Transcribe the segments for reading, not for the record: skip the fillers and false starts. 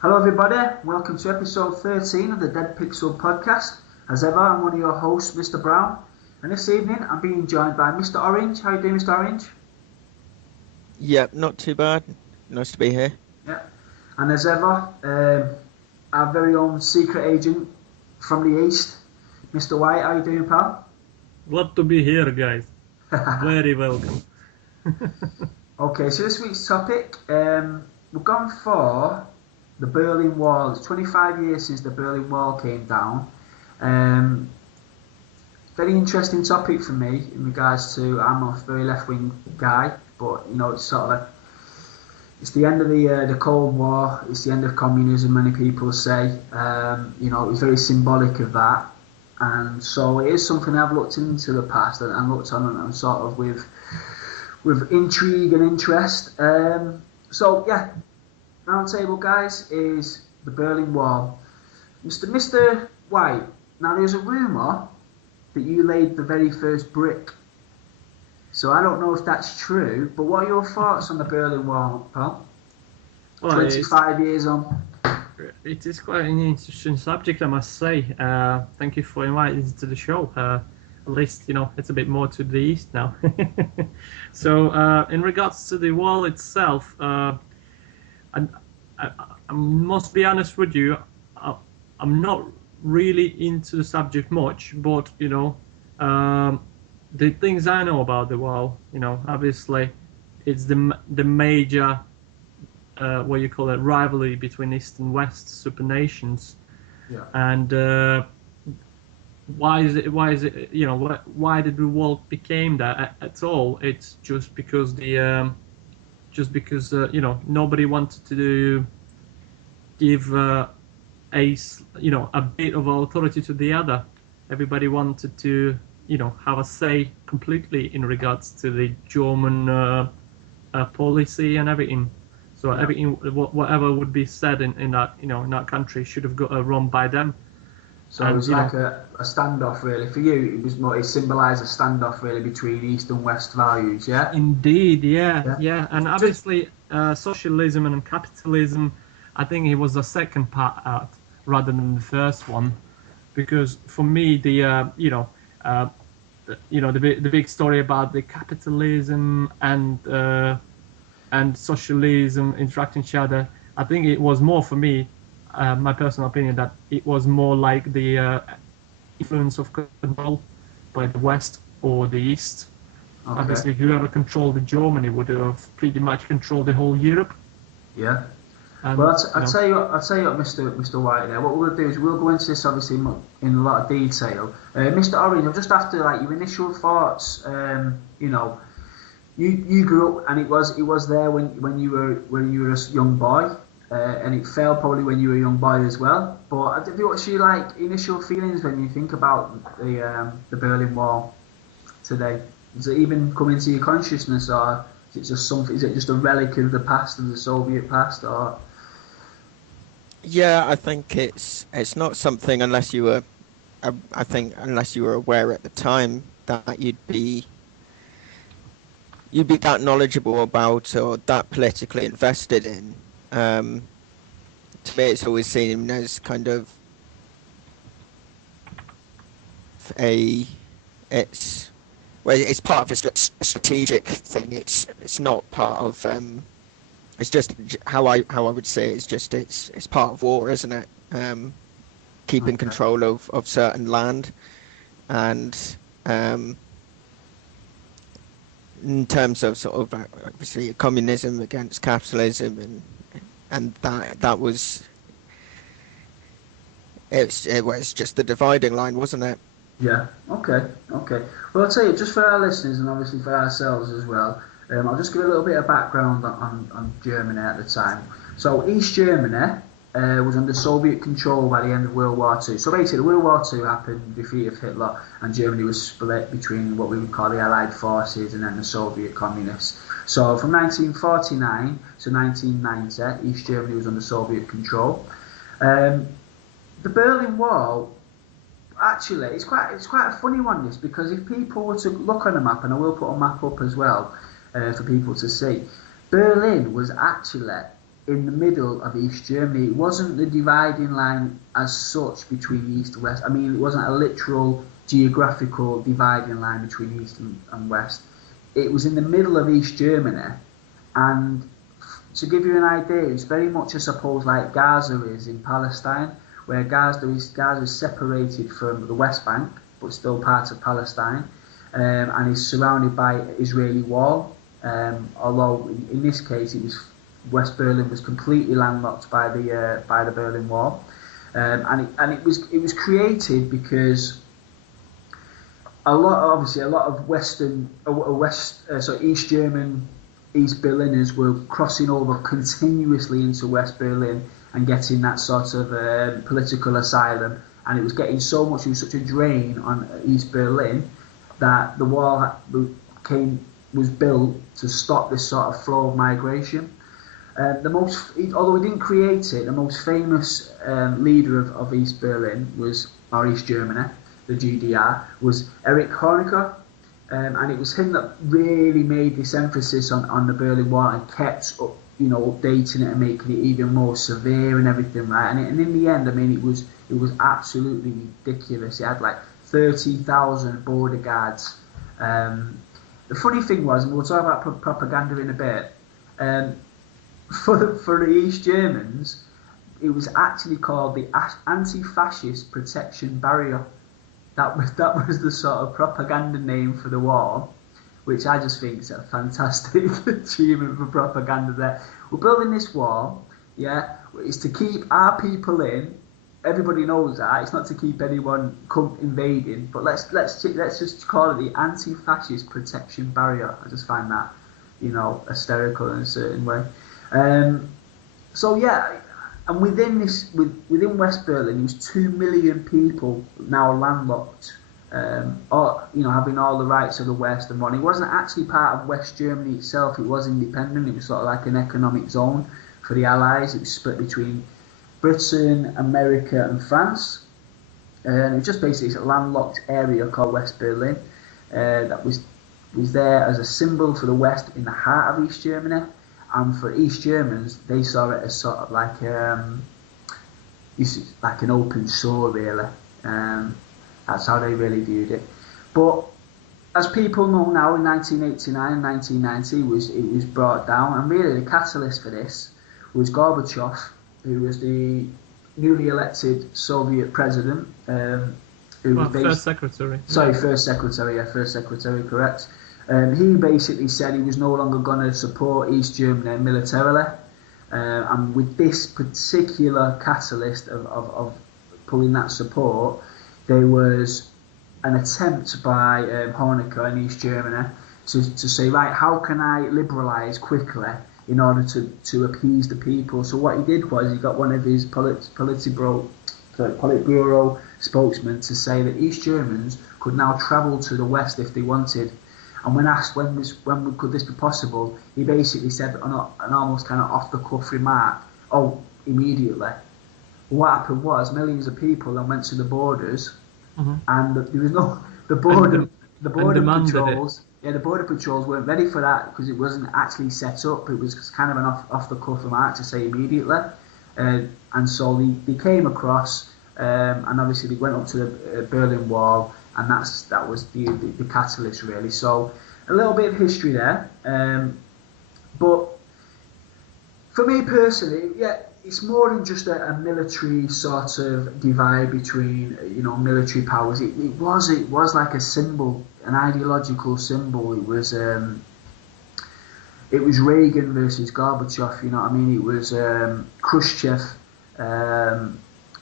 Hello everybody, welcome to episode 13 of the Dead Pixel podcast. As ever, I'm one of your hosts, Mr. Brown, and this evening I'm being joined by Mr. Orange. How are you doing, Mr. Orange? Yep, not too bad. Nice to be here. Yeah. And as ever, our very own secret agent from the East, Mr. White. How are you doing, pal? Glad to be here, guys. Very welcome. Okay, so this week's topic, we've gone for the Berlin Wall. It's 25 years since the Berlin Wall came down. Very interesting topic for me in regards to, I'm a very left-wing guy, but you know, it's sort of it's the end of the Cold War. It's the end of communism. Many people say, you know, it was very symbolic of that, and so it is something I've looked into the past and looked on and sort of with intrigue and interest. So yeah, round table guys is the Berlin Wall. Mr. White. Now there's a rumour that you laid the very first brick. So I don't know if that's true, but what are your thoughts on the Berlin Wall, pal? Well, 25 years on. It is quite an interesting subject, I must say. Thank you for inviting us to the show. At least, you know, it's a bit more to the east now. So, in regards to the wall itself, I must be honest with you, I'm not really into the subject much, but, you know, the things I know about the wall, you know, obviously, it's the major, what you call it, rivalry between East and West supernations. Yeah. And why is it, you know, why did the wall became that at all? It's just because you know, nobody wanted to give a bit of authority to the other. Everybody wanted to, you know, have a say completely in regards to the German policy and everything. So Yeah. everything, whatever would be said in that, you know, in that country should have got run by them. So And, it was you like know, a standoff, really. For you, it symbolised a standoff, really, between East and West values, yeah? Indeed, Yeah. yeah. And obviously, socialism and capitalism, I think it was the second part out rather than the first one, because for me, the big story about the capitalism and socialism interacting each other, I think it was more for me, my personal opinion, that it was more like the influence of control by the West or the East. Okay. Obviously, whoever controlled the Germany would have pretty much controlled the whole Europe. Yeah. And, Well, you I'll know, tell you what, Mr. White. There, what we'll do is we'll go into this obviously in a lot of detail. Mr. Orange, I'm just after like your initial thoughts. You know, you grew up and it was there when you were a young boy, and it fell probably when you were a young boy as well. But what's your like initial feelings when you think about the Berlin Wall today? Does it even come into your consciousness, or is it just something? Is it just a relic of the past, of the Soviet past, or? Yeah, I think it's not something unless you were, I think unless you were aware at the time that you'd be that knowledgeable about or that politically invested in. To me, it's always seen as kind of it's part of a strategic thing. It's not part of it's just how I would say it's part of war, isn't it? Keeping Okay. control of certain land, and in terms of sort of obviously communism against capitalism, and that was it was just the dividing line, wasn't it? Yeah. Okay. Well, I'll tell you, just for our listeners and obviously for ourselves as well, I'll just give a little bit of background on Germany at the time. So East Germany was under Soviet control by the end of World War II. So basically, World War II happened, defeat of Hitler, and Germany was split between what we would call the Allied forces and then the Soviet communists. So from 1949 to 1990, East Germany was under Soviet control. The Berlin Wall, actually, it's quite a funny one, this, because if people were to look on a map, and I will put a map up as well for people to see, Berlin was actually in the middle of East Germany. It wasn't the dividing line as such between East and West. I mean, it wasn't a literal geographical dividing line between East and West. It was in the middle of East Germany, and to give you an idea, it's very much, I suppose, like Gaza is in Palestine, where Gaza is separated from the West Bank, but still part of Palestine, and is surrounded by Israeli wall. Although in this case, West Berlin was completely landlocked by the Berlin Wall, and it was created because a lot of East German East Berliners were crossing over continuously into West Berlin and getting that sort of political asylum, and it was getting so much. It was such a drain on East Berlin that the wall was built to stop this sort of flow of migration. Although he didn't create it, the most famous leader of East Berlin or East Germany, the GDR, was Erich Honecker. And it was him that really made this emphasis on the Berlin Wall and kept updating it and making it even more severe and everything, right? And in the end, I mean, it was absolutely ridiculous. It had like 30,000 border guards. The funny thing was, and we'll talk about propaganda in a bit, for the East Germans, it was actually called the Anti-Fascist Protection Barrier. That was the sort of propaganda name for the wall, which I just think is a fantastic achievement for propaganda there. We're building this wall, yeah, it's to keep our people in. Everybody knows that. It's not to keep anyone invading, but let's just call it the Anti-Fascist Protection Barrier. I just find that, hysterical in a certain way. So yeah, and within West Berlin, there was 2 million people now landlocked, having all the rights of the West and what. It wasn't actually part of West Germany itself. It was independent. It was sort of like an economic zone for the Allies. It was split between Britain, America, and France. And it was just basically a landlocked area called West Berlin that was there as a symbol for the West in the heart of East Germany. And for East Germans, they saw it as sort of like an open sore, really. That's how they really viewed it. But as people know now, in 1989 and 1990, it was brought down. And really, the catalyst for this was Gorbachev, who was the newly elected Soviet president. First secretary. Sorry, first secretary, correct. He basically said he was no longer going to support East Germany militarily, and with this particular catalyst of pulling that support, there was an attempt by Honecker in East Germany to say, right, how can I liberalise quickly in order to appease the people? So what he did was he got one of his Politburo spokesmen to say that East Germans could now travel to the West if they wanted. And when asked when could this be possible, he basically said an almost kind of off-the-cuff remark, immediately. What happened was millions of people then went to the borders, and there was the border patrols. Yeah, the border patrols weren't ready for that because it wasn't actually set up. It was kind of an off-the-cuff remark to say immediately, and so they came across, and obviously they went up to the Berlin Wall. And that was the catalyst, really. So a little bit of history there. But for me personally, yeah, it's more than just a military sort of divide between military powers. It was like a symbol, an ideological symbol. It was Reagan versus Gorbachev. You know what I mean? It was Khrushchev.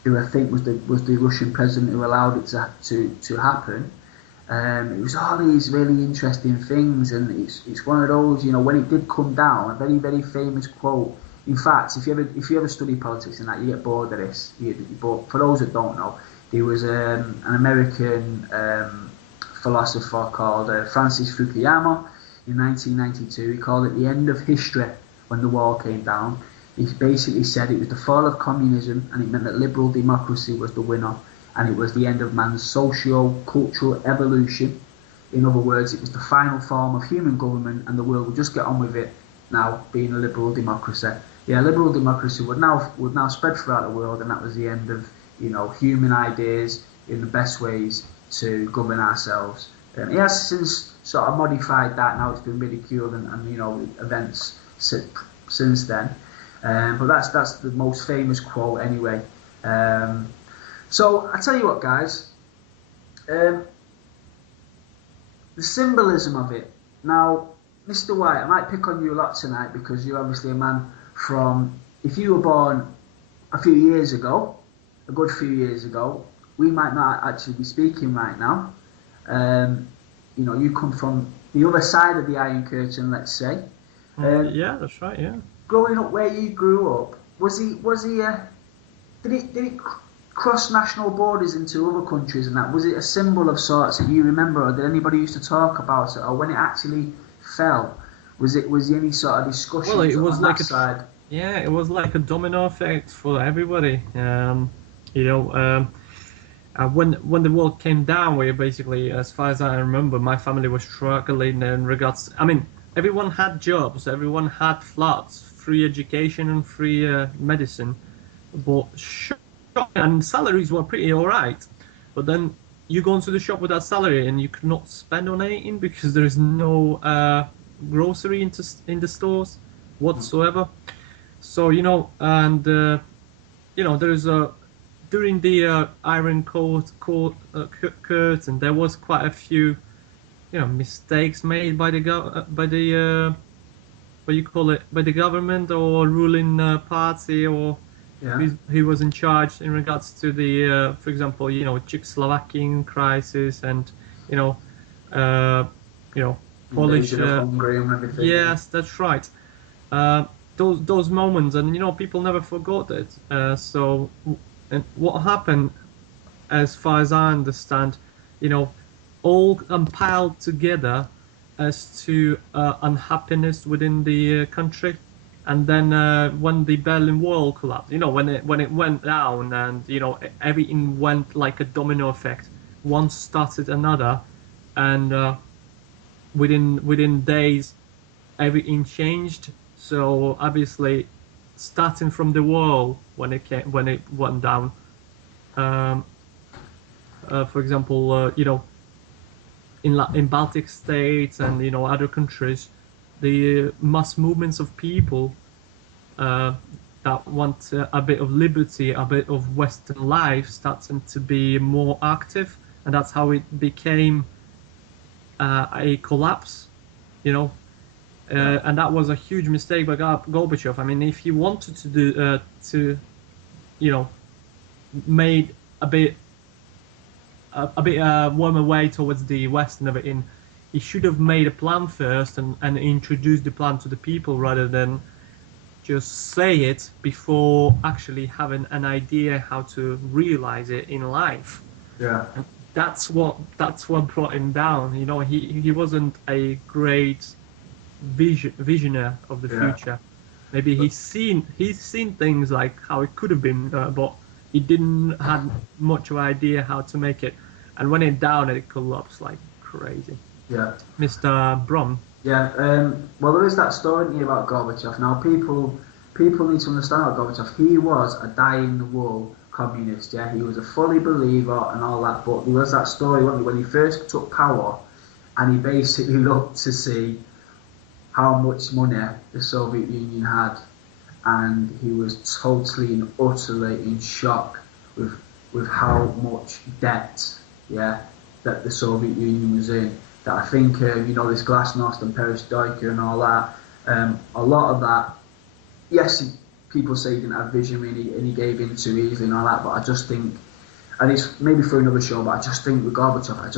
Who I think was the Russian president who allowed it to happen. It was all these really interesting things, and it's one of those, when it did come down, a very, very famous quote. In fact, if you ever study politics and that, you get bored of this. But for those that don't know, there was an American philosopher called Francis Fukuyama in 1992. He called it the end of history when the wall came down. He basically said it was the fall of communism, and it meant that liberal democracy was the winner, and it was the end of man's socio-cultural evolution. In other words, it was the final form of human government, and the world would just get on with it now, being a liberal democracy. yeah, liberal democracy would now spread throughout the world, and that was the end of human ideas in the best ways to govern ourselves. He has since sort of modified that. Now it's been ridiculed and events since then. But that's the most famous quote anyway. So I tell you what, guys, the symbolism of it. Now, Mr. White, I might pick on you a lot tonight because you're obviously a man from. If you were born a few years ago, a good few years ago, we might not actually be speaking right now. You come from the other side of the Iron Curtain, let's say. Yeah, that's right. Yeah. Growing up where you grew up, did it cross national borders into other countries and that? Was it a symbol of sorts that you remember, or did anybody used to talk about it, or when it actually fell, was there any sort of discussion it was on like that side? Yeah, it was like a domino effect for everybody. When the wall came down, we basically, as far as I remember, my family was struggling in regards. I mean, everyone had jobs, everyone had flats, free education and free medicine, but and salaries were pretty alright. But then you go into the shop with that salary and you cannot spend on anything because there is no grocery in the stores whatsoever. So there is a during the Iron Curtain, there was quite a few mistakes made by the by the government or ruling party, or he was in charge in regards to the for example Czechoslovakian crisis and Polish Hungary and everything. Yes, that's right. Those moments, and people never forgot it. And what happened, as far as I understand, all compiled together as to unhappiness within the country, and then when the Berlin Wall collapsed, when it went down, and everything went like a domino effect. One started another, and within days, everything changed. So obviously, starting from the wall when it went down, for example, in Baltic states and other countries, the mass movements of people that want a bit of liberty, a bit of Western life, starting to be more active, and that's how it became a collapse, and that was a huge mistake by Gorbachev. I mean, if he wanted to do made a bit warmer way towards the West and everything, he should have made a plan first and introduced the plan to the people rather than just say it before actually having an idea how to realize it in life. Yeah. And that's what brought him down. He wasn't a great visionary of the future. Maybe he's seen things like how it could have been, but he didn't have much of an idea how to make it. And when it down, it collapsed like crazy. Yeah. Mr. Brum. Yeah. Well, there is that story about Gorbachev. Now, people need to understand about Gorbachev. He was a dyed-in-the-wool communist. Yeah, he was a fully believer and all that. But there was that story when he first took power, and he basically looked to see how much money the Soviet Union had, and he was totally and utterly in shock with how much debt, that the Soviet Union was in. That I think this glasnost and perestroika and all that, a lot of that, yes, people say he didn't have vision and he gave in too easily and all that, but I just think, and it's maybe for another show, but I just think with Gorbachev, I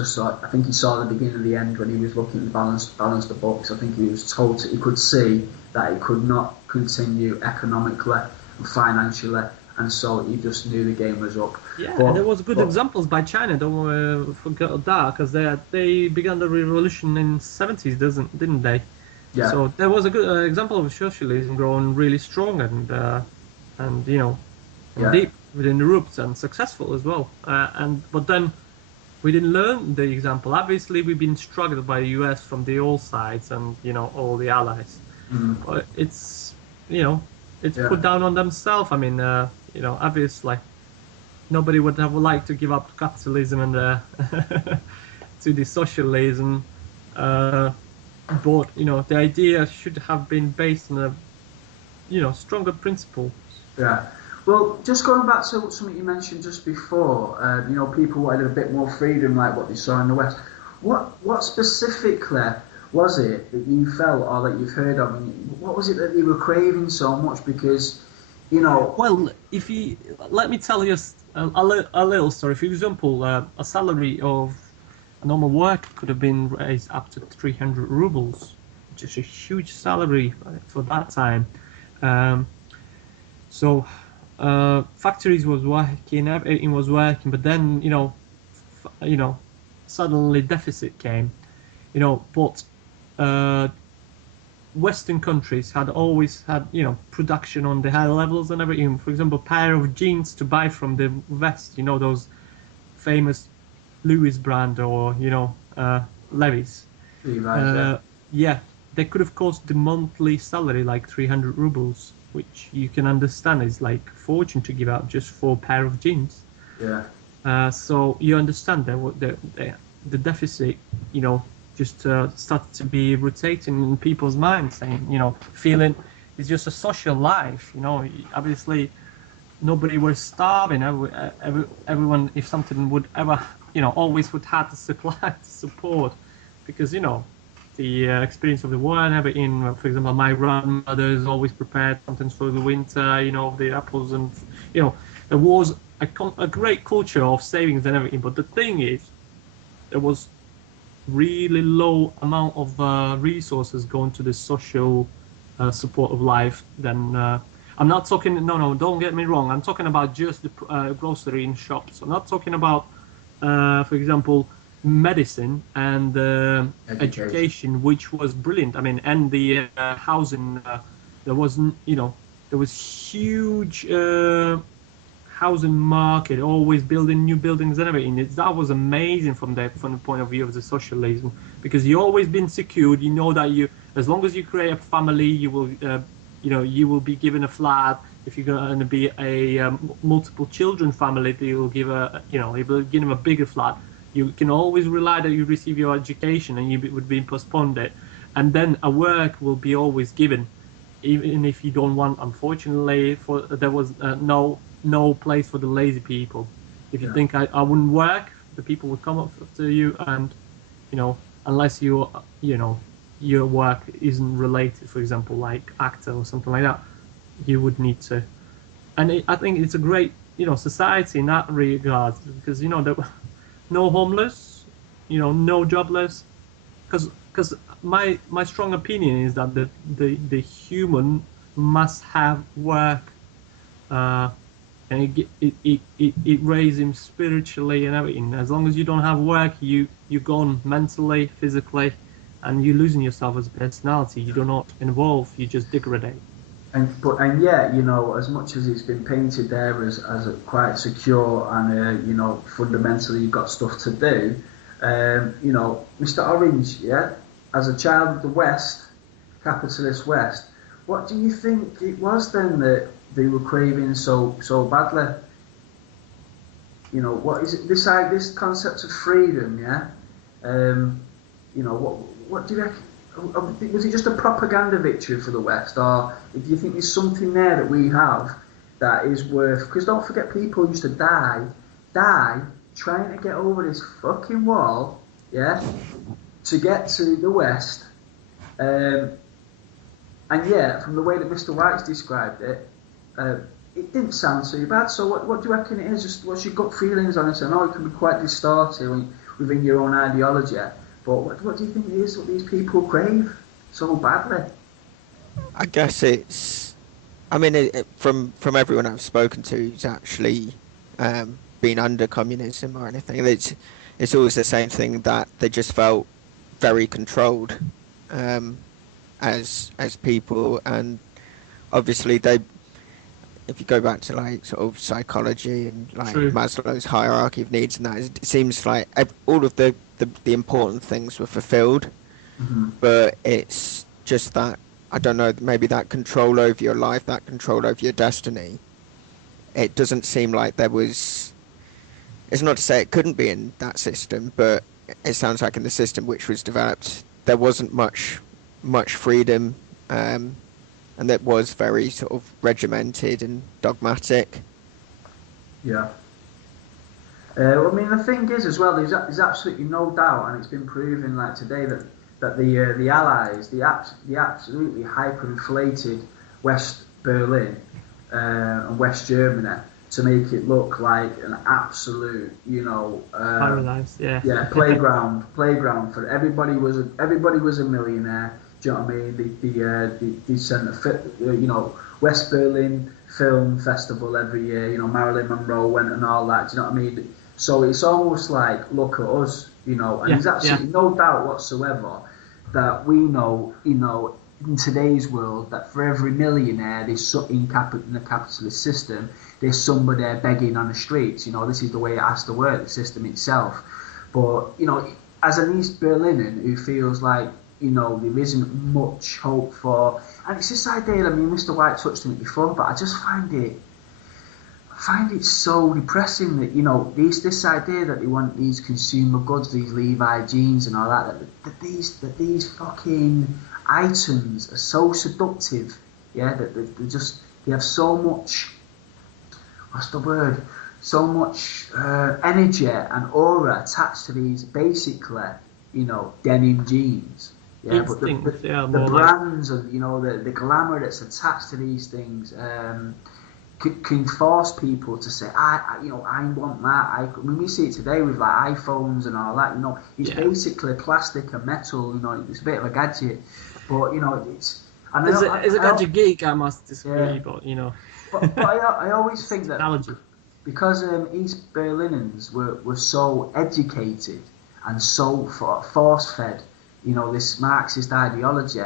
think he saw the beginning of the end when he was looking to balance the books. I think he could see that he could not continue economically and financially, and so he just knew the game was up. Yeah, and there was good examples by China. Don't forget that, because they began the revolution in 70s, didn't they? Yeah. So there was a good example of socialism growing really strong and deep within the roots and successful as well. But then we didn't learn the example. Obviously, we've been struggled by the US from the all sides and all the allies. Mm. But it's it's Yeah. put down on themselves. I mean, obviously nobody would have liked to give up capitalism and to the socialism. But the idea should have been based on stronger principles. Yeah. Well, just going back to something you mentioned just before, people wanted a bit more freedom, like what they saw in the West. What specifically was it that you felt or that you've heard of? And what was it that they were craving so much? Because, Well, if you let me tell you a little story. For example, a salary of a normal worker could have been raised up to 300 rubles, which is a huge salary for that time. So factories was working, everything was working, but then suddenly deficit came. But Western countries had always had production on the high levels and everything. For example, pair of jeans to buy from the West, those famous Louis brand or Levi's. Yeah, they could have cost the monthly salary like 300 rubles, which you can understand is like fortune to give out just for a pair of jeans. yeah, So you understand that the deficit, just started to be rotating in people's minds, saying, feeling it's just a social life. Obviously nobody was starving. Everyone, if something would ever, always would have to supply to support, because the experience of the war and everything. For example, my grandmother is always prepared sometimes for the winter. The apples and there was a great culture of savings and everything. But the thing is, there was really low amount of resources going to the social support of life. Then I'm not talking. No, don't get me wrong. I'm talking about just the grocery in shops. I'm not talking about, for example, medicine and education, which was brilliant. I mean, and the housing. There was, there was huge housing market, always building new buildings and everything. That was amazing from the point of view of the socialism, because you always been secured. You know that as long as you create a family, you will, you will be given a flat. If you're going to be a multiple children family, they will give they will give them a bigger flat. You can always rely that you receive your education, and you would be postponed it, and then a work will be always given, even if you don't want. Unfortunately, there was no place for the lazy people. If you think I wouldn't work, the people would come up to you, and unless your work isn't related, for example, like actor or something like that, you would need to. And I think it's a great society in that regard, because there were no homeless, no jobless, because my strong opinion is that the human must have work. And it raises him spiritually and everything. As long as you don't have work, you're gone mentally, physically, and you're losing yourself as a personality. You do not evolve. You just degrade. and yet, as much as it's been painted there as a quite secure and fundamentally you've got stuff to do, Mr. Orange, yeah, as a child of the West, capitalist West, what do you think it was then that they were craving so badly? What is it? This concept of freedom, yeah. What do you reckon? Was it just a propaganda victory for the West, or do you think there's something there that we have that is worth? Because don't forget, people used to die trying to get over this fucking wall, yeah, to get to the West. And yet, from the way that Mr. White's described it, it didn't sound too bad. So what do you reckon it is? Just what's your gut feelings on it? I know it can be quite distorted within your own ideology, but what do you think it is what these people crave so badly? I guess it's. I mean, from everyone I've spoken to who's actually been under communism or anything, it's always the same thing, that they just felt very controlled as people, and obviously if you go back to like sort of psychology and like True. Maslow's hierarchy of needs and that, it seems like all of the important things were fulfilled, Mm-hmm. but it's just that I don't know, maybe that control over your life, that control over your destiny. It doesn't seem like there was. It's not to say it couldn't be in that system, but it sounds like in the system which was developed, there wasn't much freedom, and it was very sort of regimented and dogmatic. Yeah. I mean, the thing is as well, there's absolutely no doubt, and it's been proven like today that the Allies, the absolutely hyperinflated West Berlin and West Germany to make it look like an absolute, Paradise, yeah. playground for everybody was a millionaire. Do you know what I mean? They sent West Berlin Film Festival every year. Marilyn Monroe went and all that. Do you know what I mean? So it's almost like, look at us, and there's absolutely no doubt whatsoever that we know, in today's world, that for every millionaire in the capitalist system, there's somebody begging on the streets. This is the way it has to work, the system itself. But, as an East Berliner who feels like, there isn't much hope for, and it's this idea, I mean, Mr. White touched on it before, but I just find it so depressing that, this idea that they want these consumer goods, these Levi jeans and all that these fucking items are so seductive, that they have so much, what's the word, so much energy and aura attached to these basically, denim jeans. Yeah, but the brands and the glamour that's attached to these things can force people to say, I want that. I mean, we see it today with like iPhones and all that. It's basically plastic and metal. It's a bit of a gadget, but it's. As a gadget geek, I must disagree, but But I always think that technology. Because East Berliners were so educated and so force-fed, this Marxist ideology,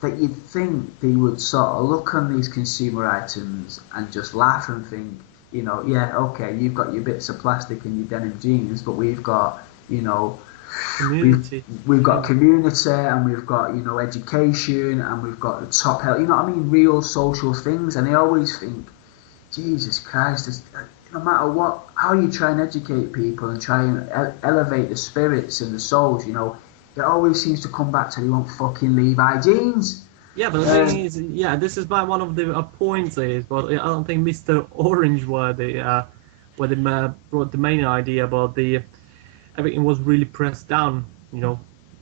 that you'd think they would sort of look on these consumer items and just laugh and think, okay, you've got your bits of plastic and your denim jeans, but we've got, community. We've got community, and we've got, education, and we've got the top health, real social things. And they always think, Jesus Christ, no matter how you try and educate people and try and elevate the spirits and the souls, it always seems to come back to they want fucking Levi jeans. Yeah, but the thing is, this is one of the points is, but I don't think Mr. Orange were they brought the main idea about everything was really pressed down, Yeah,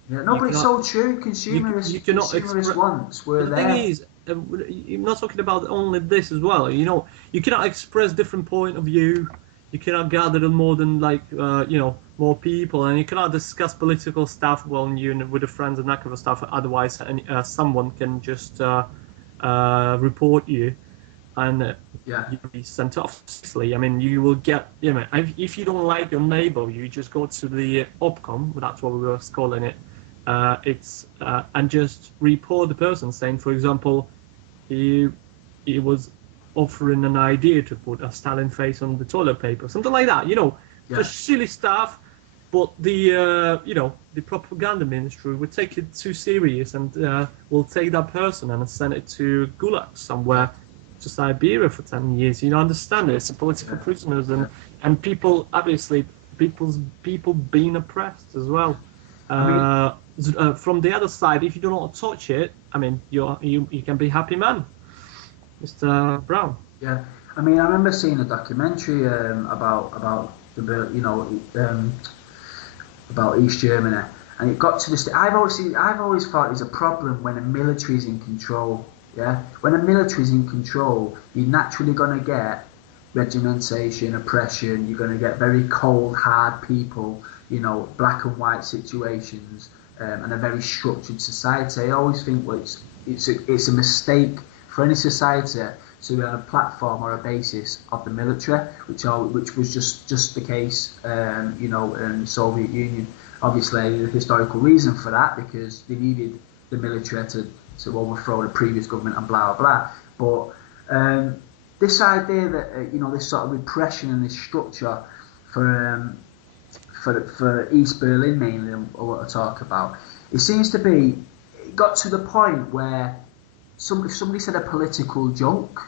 no, but it's so true. Consumerist wants were there. The thing is, you're not talking about only this as well. You cannot express different point of view. You cannot gather more than more people, and you cannot discuss political stuff with your friends and that kind of stuff. Otherwise, someone can just report you, and you'll be sent off. I mean, you will get. If you don't like your neighbor, you just go to the Obcom. That's what we were calling it. And just report the person, saying, for example, he was offering an idea to put a Stalin face on the toilet paper, something like that. Just silly stuff. But the propaganda ministry would take it too serious and will take that person and send it to Gulag somewhere, to Siberia for 10 years. Understand it. It's political prisoners and people, obviously, people being oppressed as well. From the other side, if you do not touch it, I mean, you can be happy man, Mr. Brown. Yeah, I mean, I remember seeing a documentary about about East Germany, and it got to this. I've always thought there's a problem when a military is in control. Yeah, when a military is in control, you're naturally going to get regimentation, oppression. You're going to get very cold, hard people. Black and white situations, and a very structured society. I always think it's a mistake for any society to be on a platform or a basis of the military, which was just the case, in the Soviet Union. Obviously, the historical reason for that, because they needed the military to overthrow the previous government and blah blah blah. But this idea that this sort of repression and this structure for East Berlin mainly, I want to talk about. It seems to be, it got to the point where if somebody said a political joke,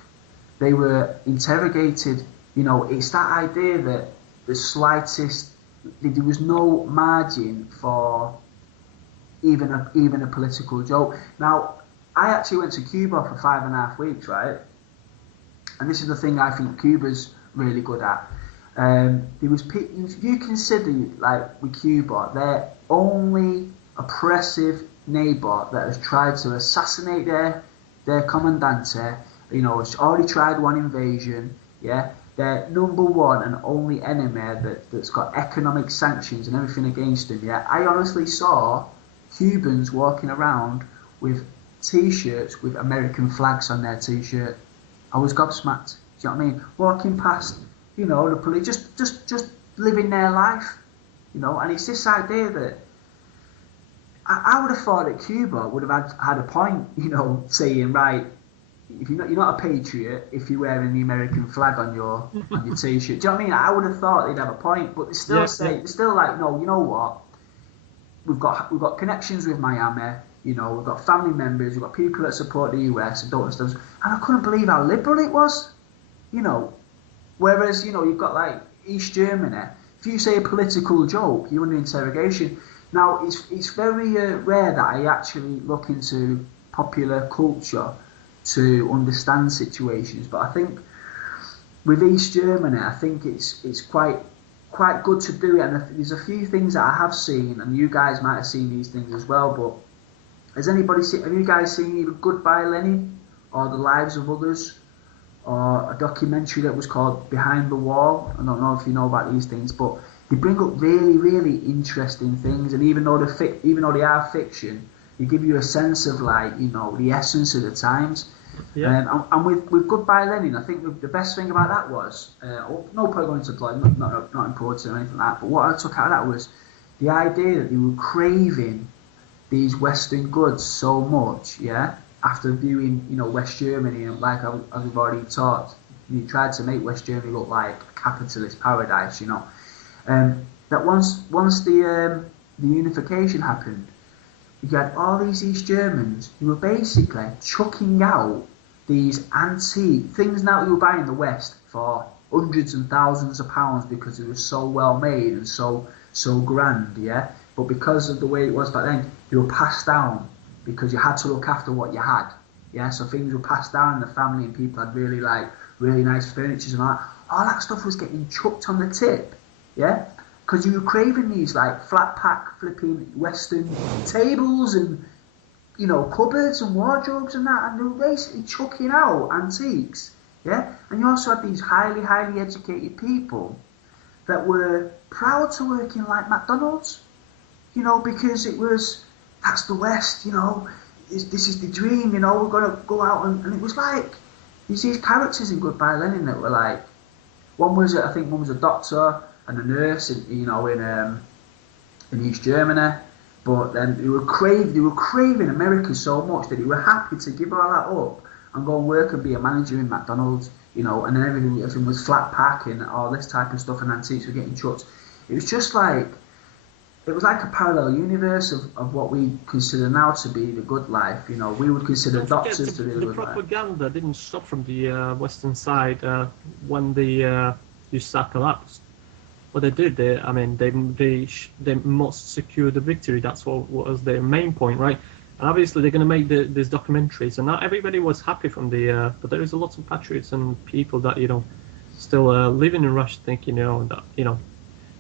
they were interrogated. You know, it's that idea that the slightest, there was no margin for even a political joke. Now, I actually went to Cuba for 5.5 weeks, right? And this is the thing I think Cuba's really good at. There was, if you consider, like with Cuba, their only oppressive neighbour that has tried to assassinate their comandante, you know, has already tried one invasion, yeah. Their number one and only enemy that's got economic sanctions and everything against them, yeah. I honestly saw Cubans walking around with T-shirts with American flags on their T-shirt. I was gobsmacked. Do you know what I mean? Walking past, you know, the police, just living their life, you know. And it's this idea that I would have thought that Cuba would have had a point, you know, saying, right, if you're not a patriot if you're wearing the American flag on your T-shirt. Do you know what I mean? I would have thought they'd have a point, but they still they're still like, no, you know what? We've got connections with Miami. You know, we've got family members, we've got people that support the US and don't understand. And I couldn't believe how liberal it was. You know, whereas, you know, you've got like East Germany. If you say a political joke, you're under interrogation. Now, it's very rare that I actually look into popular culture to understand situations, but I think with East Germany, I think it's quite good to do it. And there's a few things that I have seen, and you guys might have seen these things as well. But have you guys seen either Goodbye Lenin or The Lives of Others, or a documentary that was called Behind the Wall? I don't know if you know about these things, but they bring up really, really interesting things. And even though they are fiction, they give you a sense of, like, you know, the essence of the times. Yeah. And with Goodbye Lenin, I think the best thing about that was, no point going into plot, not important or anything like that, but what I took out of that was the idea that they were craving these Western goods so much, yeah, after viewing, you know, West Germany, and like as we've already talked, you tried to make West Germany look like a capitalist paradise, you know, that once the unification happened, you had all these East Germans who were basically chucking out these antique things now you were buying in the West for hundreds and thousands of pounds because it was so well made and so grand, yeah. But because of the way it was back then, they were passed down because you had to look after what you had, yeah. So things were passed down in the family, and people had really nice furniture and all that stuff was getting chucked on the tip, yeah. Because you were craving these like flat pack flipping Western tables and, you know, cupboards and wardrobes and that, and they were basically chucking out antiques, yeah. And you also had these highly educated people that were proud to work in like McDonald's, you know, because that's the West, you know, this is the dream, you know, we're gonna go out and it was like these characters in Goodbye Lenin that were like, one was a doctor and a nurse, you know, in East Germany, but then they were craving America so much that they were happy to give all that up and go and work and be a manager in McDonald's, you know, and then everything was flat pack and all this type of stuff, and antiques were getting chucked. It was just like, it was like a parallel universe of what we consider now to be the good life. You know, we would consider doctors to be the good life. The propaganda didn't stop from the Western side when the USSR collapsed. What they did, they must secure the victory. That's what was their main point, right? And obviously they're going to make these documentaries, and not everybody was happy from the. But there is a lot of patriots and people that, you know, still living in Russia, thinking, you know, that, you know,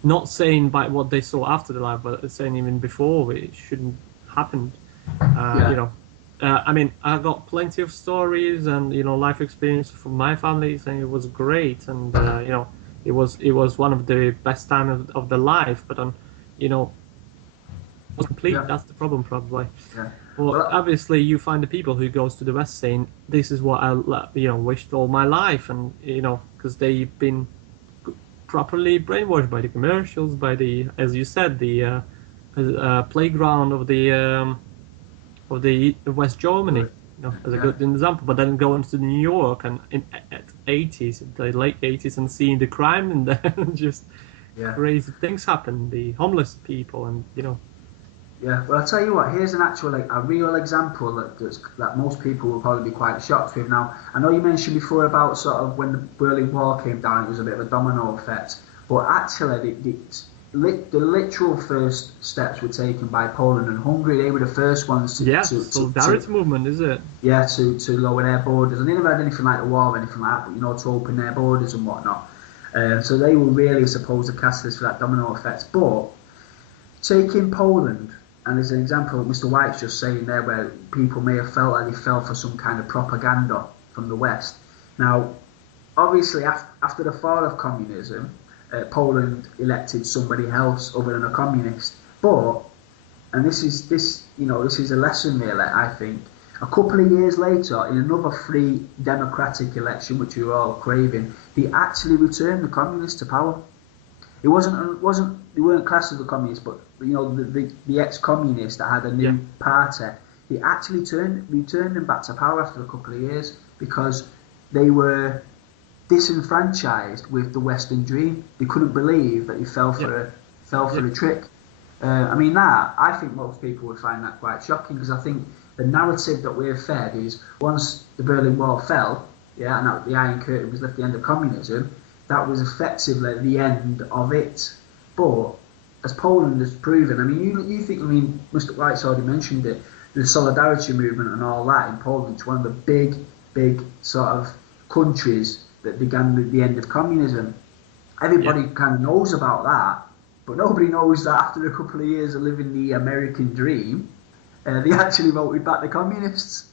not saying by what they saw after the life, but saying even before it shouldn't happen. You know, I mean, I got plenty of stories and, you know, life experience from my family saying it was great, and you know, it was one of the best time of their life, but you know, it was complete. Yeah. That's the problem, probably. Yeah. Well, obviously, you find the people who goes to the West saying, "This is what I, you know, wished all my life," and, you know, because they've been properly brainwashed by the commercials, by the, as you said, the playground of the West Germany, you know, as a good example. But then going to New York and at the late 80s, and seeing the crime and then just crazy things happen, the homeless people, and, you know, Yeah, well, I'll tell you what. Here's an actual, like, a real example that most people will probably be quite shocked with. Now, I know you mentioned before about sort of when the Berlin Wall came down, it was a bit of a domino effect. But actually, the literal first steps were taken by Poland and Hungary. They were the first ones solidarity movement, is it? Yeah, to lower their borders. And they never had anything like the war or anything like that, but, you know, to open their borders and whatnot. So they were really supposed to catalyst for that domino effect. But taking Poland, and as an example, Mr. White's just saying there, where people may have felt like they fell for some kind of propaganda from the West. Now, obviously, after the fall of communism, Poland elected somebody else other than a communist. But, and this is a lesson really, I think. A couple of years later, in another free democratic election, which we were all craving, they actually returned the communists to power. It they weren't classed as the communists, but you know the ex-communists that had a new party. They actually returned them back to power after a couple of years because they were disenfranchised with the Western dream. They couldn't believe that he fell for a trick. I think most people would find that quite shocking because I think the narrative that we're fed is once the Berlin Wall fell, and that the Iron Curtain was left the end of communism, that was effectively the end of it. But as Poland has proven, Mr. White's already mentioned it, the solidarity movement and all that in Poland is one of the big sort of countries that began with the end of communism. Everybody kind of knows about that, but nobody knows that after a couple of years of living the American dream, they actually voted back the communists.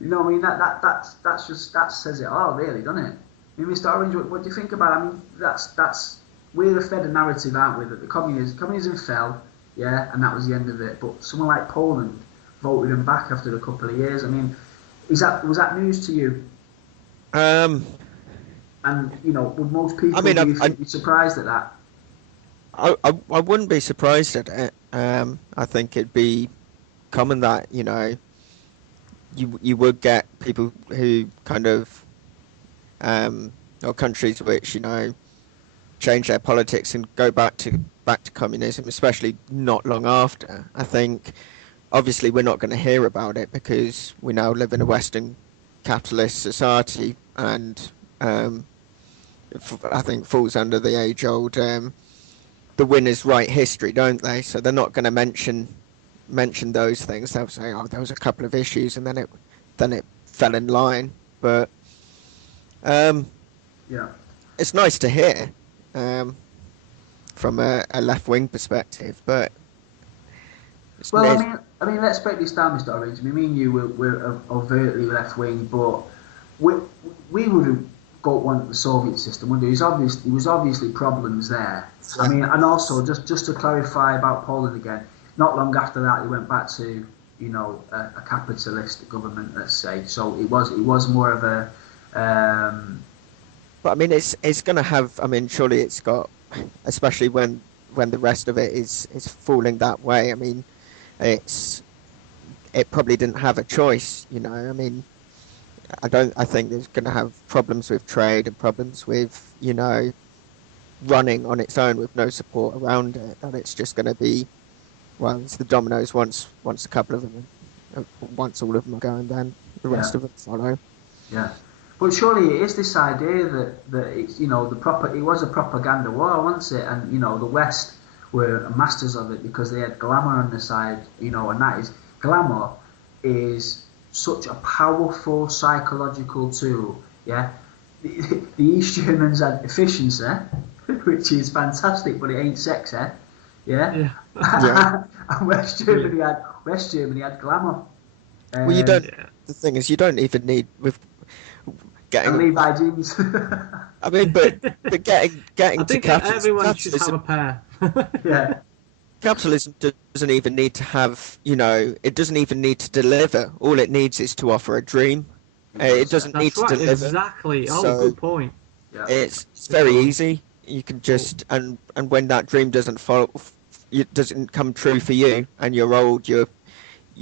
You know, I mean, that says it all, really, doesn't it? I mean, Mr. Orange, what do you think about it? I mean, that's we're fed a narrative, aren't we, that the communism fell, and that was the end of it. But someone like Poland voted them back after a couple of years. I mean, was that news to you? And you know, would most people be surprised at that? I wouldn't be surprised at it. I think it'd be common that, you know, you would get people who kind of or countries which, you know, change their politics and go back to communism, especially not long after. I think obviously we're not going to hear about it because we now live in a Western capitalist society, and I think falls under the age-old the winners write history, don't they? So they're not going to mention those things. They'll say, oh, there was a couple of issues and then it fell in line. But it's nice to hear from a left-wing perspective, but I mean, let's break this down, Mr. Orange. I mean, me and you we're overtly left-wing, but we wouldn't want the Soviet system, would we? There was obviously problems there. I mean, and also just to clarify about Poland again, not long after that, he went back to, you know, a capitalist government, let's say. So it was more of a. But I mean, it's going to have. I mean, surely it's got, especially when the rest of it is falling that way. I mean, it probably didn't have a choice, you know. I mean, I think there's going to have problems with trade and problems with, you know, running on its own with no support around it, and it's just going to be, well, it's the dominoes. Once a couple of them, once all of them are going, then the rest of them follow. Yeah, but surely it is this idea that it's, you know, it was a propaganda war, wasn't it? And you know, the West were masters of it because they had glamour on the side, you know, and glamour is such a powerful psychological tool. Yeah, the East Germans had efficiency, which is fantastic, but it ain't sexy. Yeah. And West Germany had glamour. Well, you don't. The thing is, you don't even need with getting. And Levi jeans. I mean, but getting I think to capitalism. Everyone should have a pair. Yeah. Capitalism doesn't even need to have, you know, it doesn't even need to deliver. All it needs is to offer a dream. It doesn't need to deliver. Exactly. Oh, so good point. Yeah. It's very easy. You can just and when that dream doesn't come true for you, and you're old, you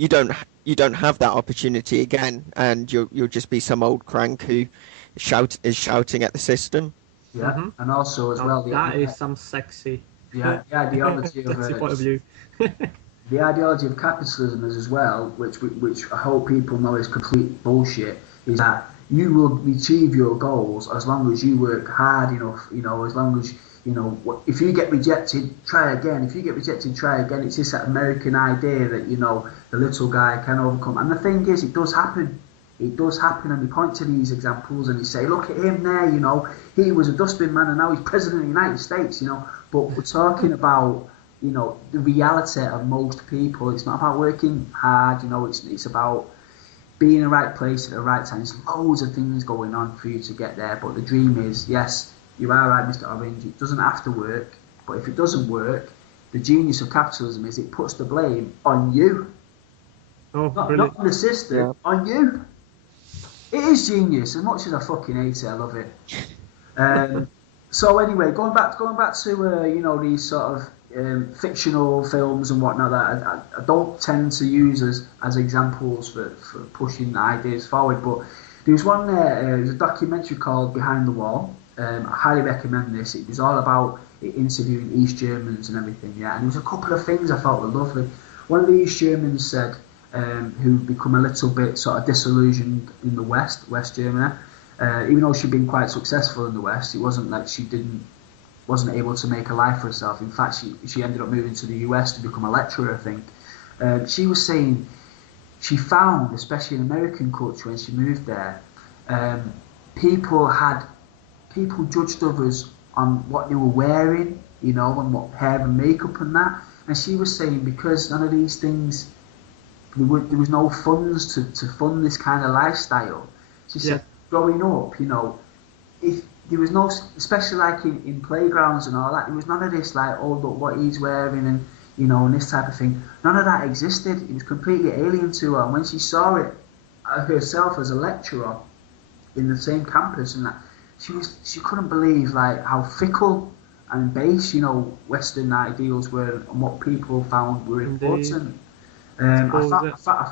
don't have that opportunity again, and you'll just be some old crank who is shouting at the system. Yeah, and also as well, that is some sexy. Yeah, the ideology of sexy point of view. the ideology of capitalism is as well, which I hope people know is complete bullshit, is that you will achieve your goals as long as you work hard enough. As long as if you get rejected, try again. If you get rejected, try again. It's this American idea that the little guy can overcome. And the thing is, it does happen. It does happen, and they point to these examples and they say, look at him there, he was a dustbin man and now he's president of the United States, But we're talking about, the reality of most people. It's not about working hard, it's about being in the right place at the right time. There's loads of things going on for you to get there, but the dream is, yes, you are right, Mr. Orange, it doesn't have to work, but if it doesn't work, the genius of capitalism is it puts the blame on you. Not on the system, on you. It is genius. As much as I fucking hate it, I love it. So anyway, going back to these sort of fictional films and whatnot that I don't tend to use as examples for pushing ideas forward. But there was one there. There's a documentary called Behind the Wall. I highly recommend this. It was all about interviewing East Germans and everything. Yeah, and there was a couple of things I thought were lovely. One of the East Germans said, who become a little bit sort of disillusioned in the West Germany. Even though she'd been quite successful in the West, it wasn't like she wasn't able to make a life for herself. In fact, she ended up moving to the US to become a lecturer, I think. She was saying she found, especially in American culture when she moved there, people judged others on what they were wearing, and what hair and makeup and that. And she was saying because none of these things, there was no funds to fund this kind of lifestyle. She said, growing up, if there was no, especially like in playgrounds and all that, there was none of this like, oh look what he's wearing and and this type of thing. None of that existed. It was completely alien to her. And when she saw it herself as a lecturer in the same campus and that, she couldn't believe like how fickle and base Western ideals were and what people found were important. I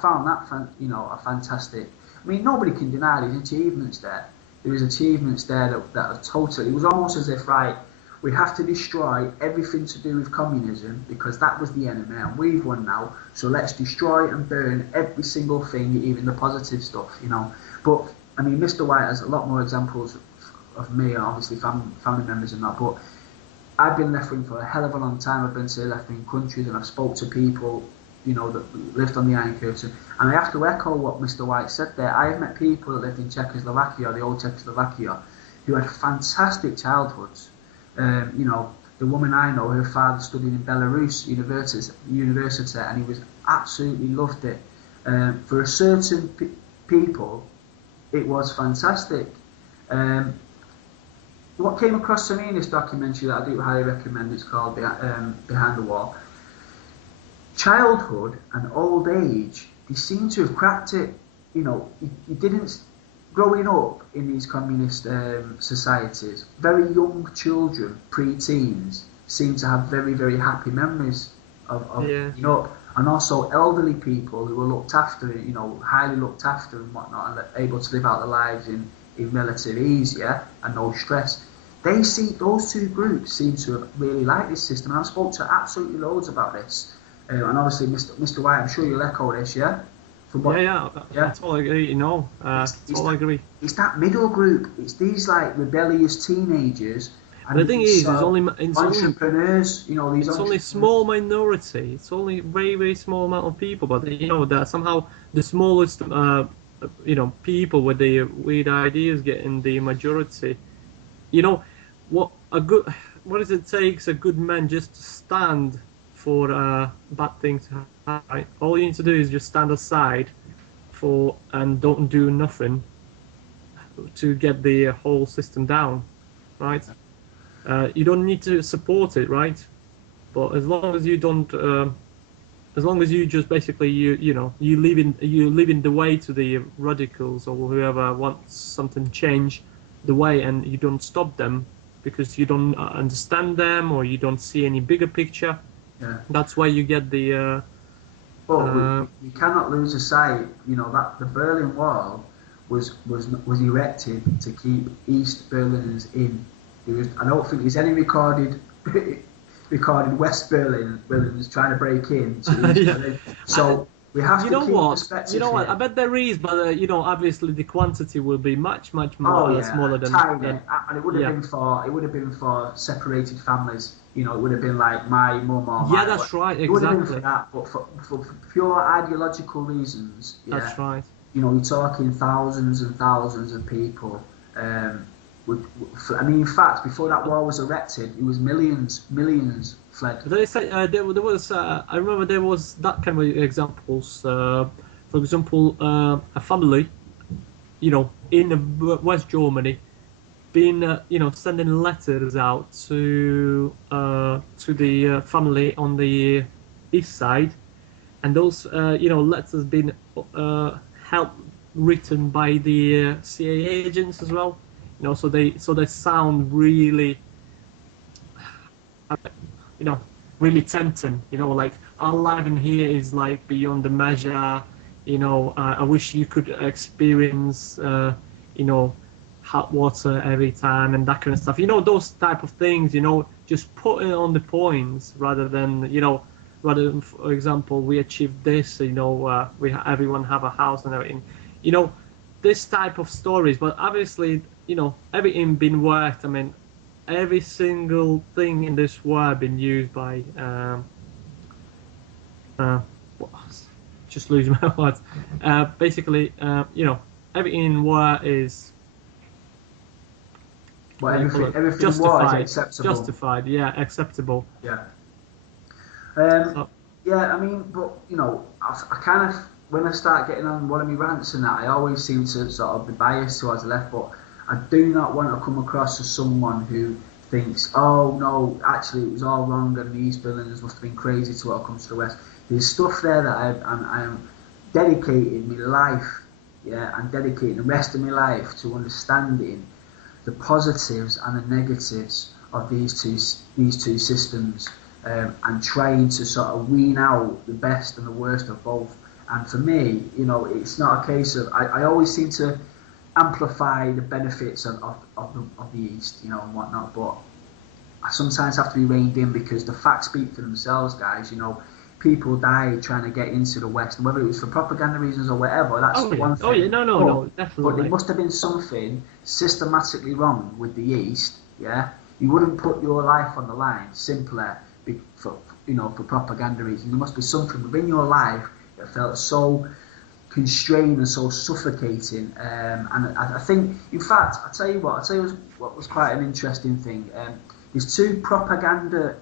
found that a fantastic. I mean, nobody can deny there's achievements there. There was achievements there that are totally. It was almost as if, right, we have to destroy everything to do with communism because that was the enemy and we've won now. So let's destroy and burn every single thing, even the positive stuff, But I mean, Mr. White has a lot more examples of me, and obviously family members and that. But I've been left wing for a hell of a long time. I've been to left wing countries and I've spoke to people that lived on the Iron Curtain. And I have to echo what Mr. White said there. I have met people that lived in Czechoslovakia, the old Czechoslovakia, who had fantastic childhoods. The woman I know, her father studied in Belarus University, and he was absolutely loved it. For a certain people, it was fantastic. What came across to me in this documentary that I do highly recommend, it's called Behind the Wall. Childhood and old age, they seem to have cracked it. You didn't, growing up in these communist societies, very young children, pre-teens, seem to have very, very happy memories of growing up. And also elderly people who were looked after, highly looked after and whatnot, and able to live out their lives in relative ease, and no stress. Those two groups seem to have really liked this system. And I spoke to absolutely loads about this. And obviously, Mr. White, I'm sure you'll echo this, yeah? I totally agree, totally agree. It's that middle group. It's these, like, rebellious teenagers. And the thing is, it's only entrepreneurs, these. It's only small minority. It's only very, very small amount of people. But that somehow the smallest, people with the weird ideas getting the majority. What does it takes a good man just to stand for bad things to happen? Right? All you need to do is just stand aside and don't do nothing to get the whole system down, right? You don't need to support it, right? But as long as you don't, as long as you just basically you live in the way to the radicals or whoever wants something change the way, and you don't stop them because you don't understand them or you don't see any bigger picture. Yeah. That's why you get the. But we cannot lose sight, that the Berlin Wall was erected to keep East Berliners in. I don't think there's any recorded recorded West Berlin villains trying to break in to East Yeah. Berlin. So we have You to know keep what? perspective You know what? here. I bet there is, but obviously the quantity will be much more Oh yeah, smaller than. tiny, and it would have Yeah. been for separated families. You know, it would have been like my mum or Yeah, my. that's right. It would have been for Exactly. that, but for pure ideological reasons, yeah. That's right. You know, you're talking thousands and thousands of people. I mean, in fact, before that wall was erected, it was millions fled. They say there was. I remember there was that kind of examples. For example, a family, in West Germany, been sending letters out to the family on the east side, and those letters been help written by the CIA agents as well. So they sound really really tempting. Like our life in here is like beyond the measure. I wish you could experience hot water every time and that kind of stuff. Those type of things. Just put it on the points rather than for example, we achieved this. Everyone have a house and everything. This type of stories. But obviously, everything been worked. I mean, every single thing in this world been used by just losing my words. Basically, everything in war is Everything in war is justified. acceptable. Justified, yeah, acceptable. Yeah. So, Yeah, I mean, but I kind of, when I start getting on one of my rants and that, I always seem to sort of be biased towards the left, but I do not want to come across as someone who thinks, oh no, actually it was all wrong and the East Berliners must have been crazy to what comes to the West. There's stuff there that I am dedicating my life, and dedicating the rest of my life to understanding the positives and the negatives of these two systems, and trying to sort of wean out the best and the worst of both. And for me, it's not a case of I always seem to amplify the benefits of the East, and whatnot, but I sometimes have to be reined in because the facts speak for themselves, guys. People died trying to get into the West, and whether it was for propaganda reasons or whatever, that's one thing. Oh yeah, no, definitely. But there must have been something systematically wrong with the East, yeah? You wouldn't put your life on the line simply for propaganda reasons. There must be something within your life that felt so constrained and so suffocating, and I think, in fact, I'll tell you what was quite an interesting thing. There's two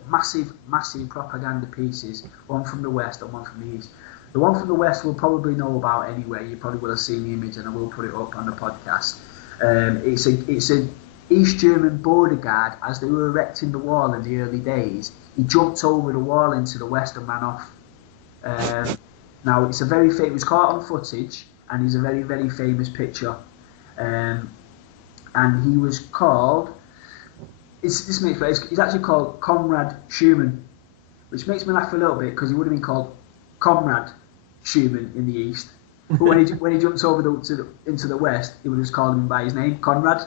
massive propaganda pieces, one from the West and one from the East. The one from the West we'll probably know about anyway. You probably will have seen the image, and I will put it up on the podcast. It's a East German border guard. As they were erecting the wall in the early days, he jumped over the wall into the West and ran off. Now, it was caught on footage, and it's a very, very famous picture. And he was called, he's actually called Konrad Schumann, which makes me laugh a little bit because he would have been called Comrade Schumann in the East. But when he jumped over into the West, he would have just called him by his name, Konrad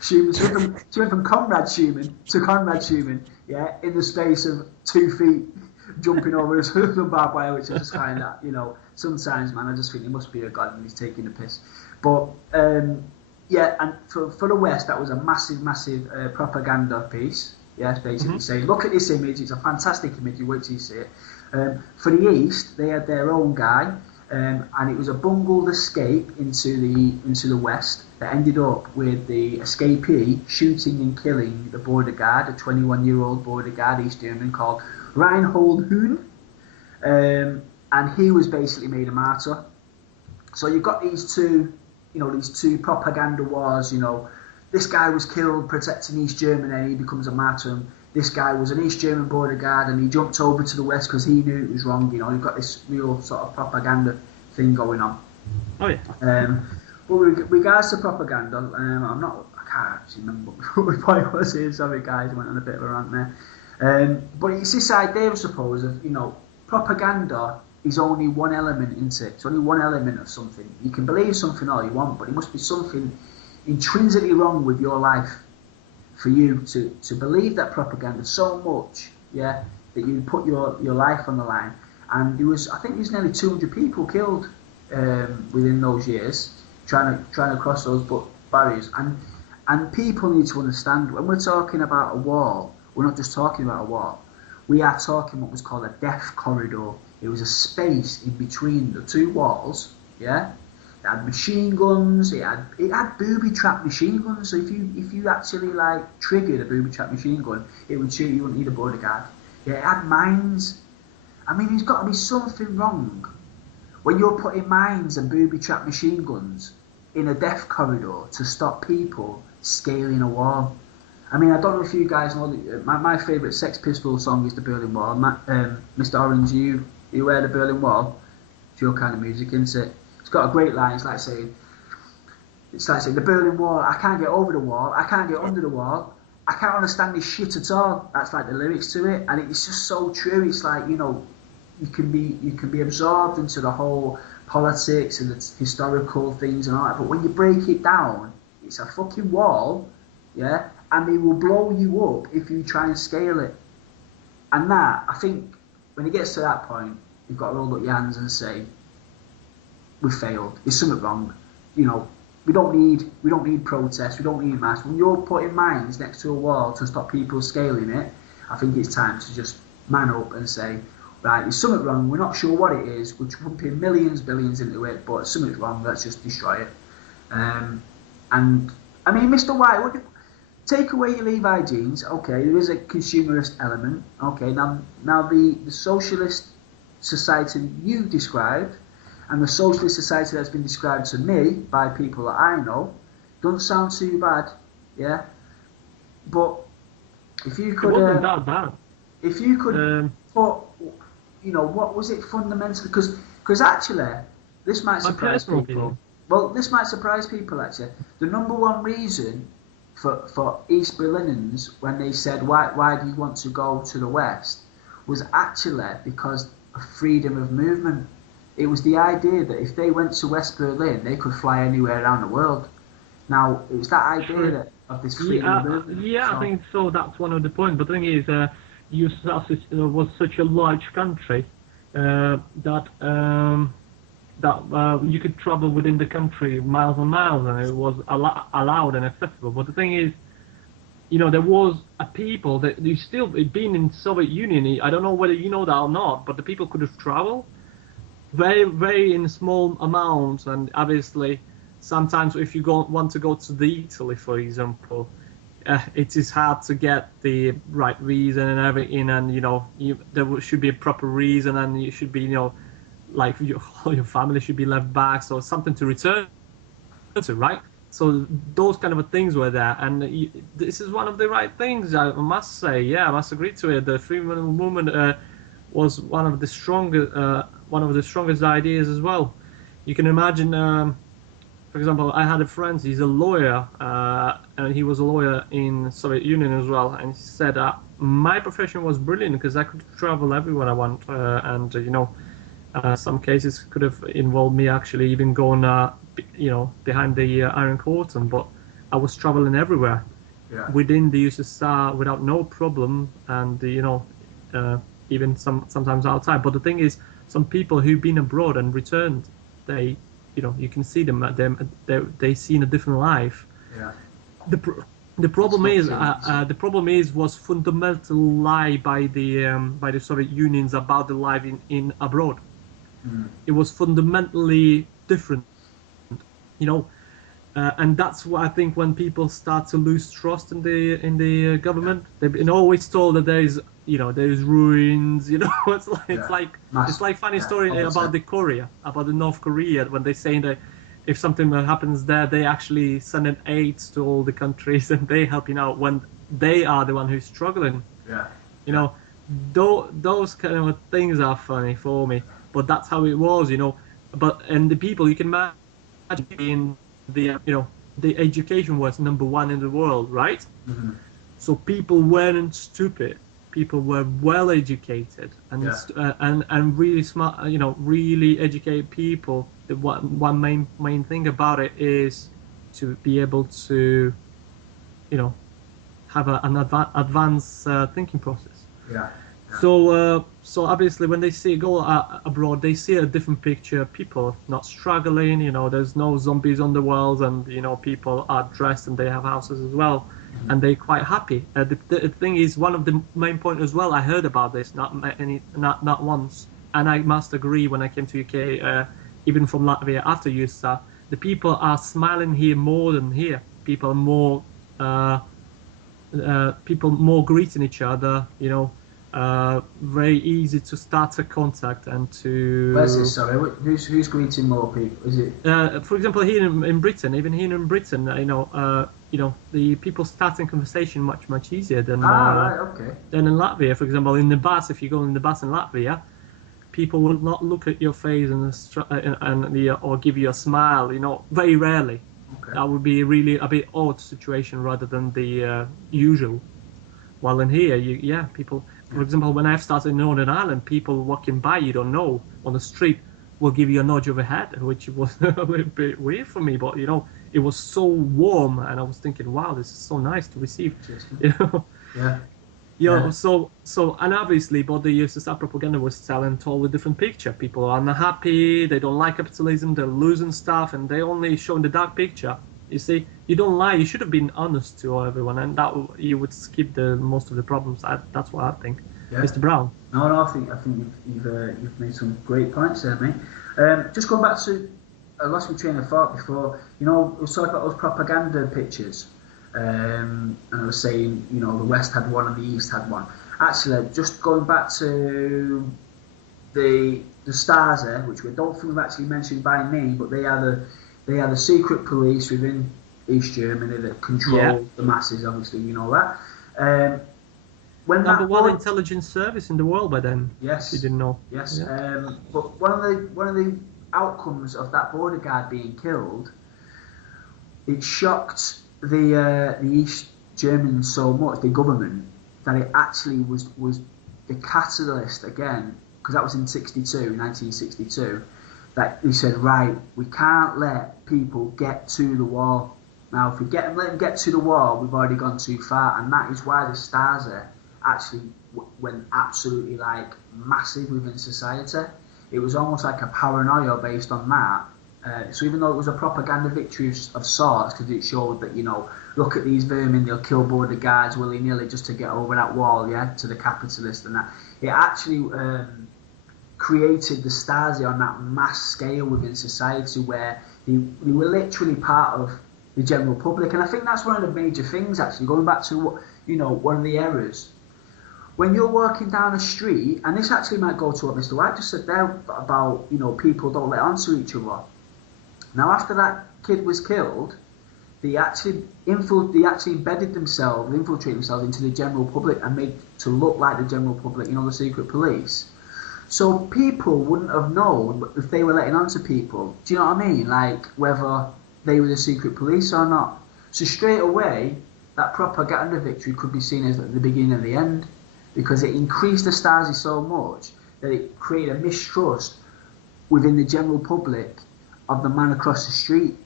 Schumann. So he went from Konrad Schumann to Konrad Schumann, in the space of 2 feet, jumping over the barbed wire, which I just find that, sometimes, man, I just think he must be a god and he's taking the piss. But, and for the West, that was a massive propaganda piece. Yes, basically saying, look at this image, it's a fantastic image, you wait till you see it. For the East, they had their own guy, and it was a bungled escape into the West that ended up with the escapee shooting and killing the border guard, a 21-year-old border guard, East German, called Reinhold Höhn, and he was basically made a martyr. So you've got these two propaganda wars. This guy was killed protecting East Germany, and he becomes a martyr. This guy was an East German border guard, and he jumped over to the West because he knew it was wrong. You've got this real sort of propaganda thing going on. Oh yeah. But with regards to propaganda, I can't actually remember what my point was here. Sorry, guys, I went on a bit of a rant there. But it's this idea, I suppose, of propaganda is only one element into it. It's only one element of something. You can believe something all you want, but it must be something intrinsically wrong with your life for you to believe that propaganda so much, yeah, that you put your life on the line. And I think there's nearly 200 people killed within those years trying to cross those barriers. And people need to understand, when we're talking about a wall, we're not just talking about a wall. We are talking what was called a death corridor. It was a space in between the two walls, yeah. It had machine guns. It had booby trap machine guns. So if you actually like triggered a booby trap machine gun, it would shoot you. You wouldn't need a bodyguard. Yeah, it had mines. I mean, there's got to be something wrong when you're putting mines and booby trap machine guns in a death corridor to stop people scaling a wall. I mean, I don't know if you guys know that my favourite Sex Pistols song is The Berlin Wall. Mr. Orange, you wear The Berlin Wall? It's your kind of music, isn't it? It's got a great line. It's like saying, the Berlin Wall, I can't get over the wall, I can't get under the wall, I can't understand this shit at all. That's like the lyrics to it, and it's just so true. It's like, you know, you can be absorbed into the whole politics and the historical things and all that, but when you break it down, it's a fucking wall, yeah, and they will blow you up if you try and scale it. And that, I think, when it gets to that point, you've got to hold up your hands and say, we failed. There's something wrong. You know, we don't need protests. We don't need mass. When you're putting mines next to a wall to stop people scaling it, I think it's time to just man up and say, right, there's something wrong. We're not sure what it is. We're pumping millions, billions into it, but something's wrong. Let's just destroy it. And I mean, Mr. White, take away your Levi jeans. Okay, there is a consumerist element. Okay, now the socialist society you described, and the socialist society that's been described to me by people that I know, don't sound too bad, yeah. But if you could, it wasn't that bad. If you could put, you know, what was it fundamentally? Because actually, this might surprise people. Opinion. Well, this might surprise people actually. The number one reason for East Berliners when they said why do you want to go to the West was actually because of freedom of movement. It was the idea that if they went to West Berlin, they could fly anywhere around the world. Now, it was that idea of this freedom of movement. Yeah, so, I think so. That's one of the points. But the thing is, USSR was such a large country that you could travel within the country miles and miles, and it was allowed and accessible. But the thing is, you know, there was a people that you still been in Soviet Union. I don't know whether you know that or not, but the people could have traveled very, very in small amounts, and obviously, sometimes if you want to go to Italy, for example, it is hard to get the right reason and everything, and you know, there should be a proper reason, and you should be, you know, like your family should be left back, so something to return to, right? So those kind of things were there, and this is one of the right things, I must say. Yeah, I must agree to it. The freedom movement was one of the strongest ideas as well. You can imagine, for example, I had a friend. He's a lawyer, and he was a lawyer in Soviet Union as well. And he said, my profession was brilliant because I could travel everywhere I want, and you know. Some cases could have involved me actually even going, you know, behind the Iron Curtain, but I was traveling everywhere within the USSR without no problem, and you know, even sometimes outside. But the thing is, some people who've been abroad and returned, they, you know, you can see them, they see in a different life. Yeah. The problem was fundamental lie by the Soviet Unions about the life in abroad. It was fundamentally different, you know, and that's what I think when people start to lose trust in the government. They've been always told that there's ruins, you know. It's like funny story about the North Korea, when they say that if something happens there, they actually send an aid to all the countries and they helping out when they are the one who's struggling. Yeah. You know, those kind of things are funny for me, but that's how it was, you know. And the people, you can imagine in the, you know, the education was number one in the world, right? Mm-hmm. So people weren't stupid. People were well educated and really smart, you know, really educated people. The one main thing about it is to be able to, you know, have an advanced thinking process. Yeah. So obviously when they see go abroad, they see a different picture. People not struggling, there's no zombies on the walls, and people are dressed and they have houses as well, and they're quite happy. The thing is, one of the main point as well. I heard about this not once, and I must agree. When I came to UK, even from Latvia after USA, the people are smiling here more than here. People more greeting each other, very easy to start a contact and to. Where's this? Sorry, who's greeting more people? Is it? For example, here in Britain, even here in Britain, the people starting conversation much easier than Right, okay. than in Latvia. For example, in the bus, if you go in the bus in Latvia, people will not look at your face or give you a smile. Very rarely. Okay. That would be really a bit odd situation rather than the usual. While in here, people. For example, when I've started in Northern Ireland, people walking by you don't know on the street will give you a nudge of a head, which was a little bit weird for me. But it was so warm, and I was thinking, wow, this is so nice to receive. Yeah. Yeah. So and obviously, but the USSR propaganda was telling a totally different picture. People are unhappy, they don't like capitalism, they're losing stuff, and they only show the dark picture. You see, you don't lie. You should have been honest to everyone, and that you would skip the most of the problems. That's what I think, Yeah. Mr. Brown. No, I think you've made some great points there, mate. Just going back to I lost my train of thought before. We were talking about those propaganda pictures, and I was saying, the West had one and the East had one. Actually, just going back to the Stasi, which we don't think we've actually mentioned by name, but they are the secret police within East Germany that control the masses. Obviously, you know that. When Number one intelligence service in the world by then. Yes. You didn't know. Yes. Yeah. But one of the outcomes of that border guard being killed, it shocked the East Germans so much, the government, that it actually was the catalyst again, because that was in 1962, that he said, right, we can't let people get to the wall. Now, if we let them get to the wall, we've already gone too far, and that is why the Stasi actually went absolutely massive within society. It was almost like a paranoia based on that. So even though it was a propaganda victory of sorts, because it showed that, look at these vermin, they'll kill border guards willy-nilly just to get over that wall, to the capitalists and that. It actually created the Stasi on that mass scale within society where they were literally part of the general public. And I think that's one of the major things, actually, going back to what, one of the errors. When you're walking down a street, and this actually might go to what Mr. White just said there about, people don't let on to each other. Now, after that kid was killed, they actually infiltrated themselves into the general public and made to look like the general public, the secret police. So people wouldn't have known if they were letting on to people. Do you know what I mean? Whether they were the secret police or not. So straight away, that propaganda victory could be seen as the beginning of the end, because it increased the Stasi so much that it created a mistrust within the general public of the man across the street.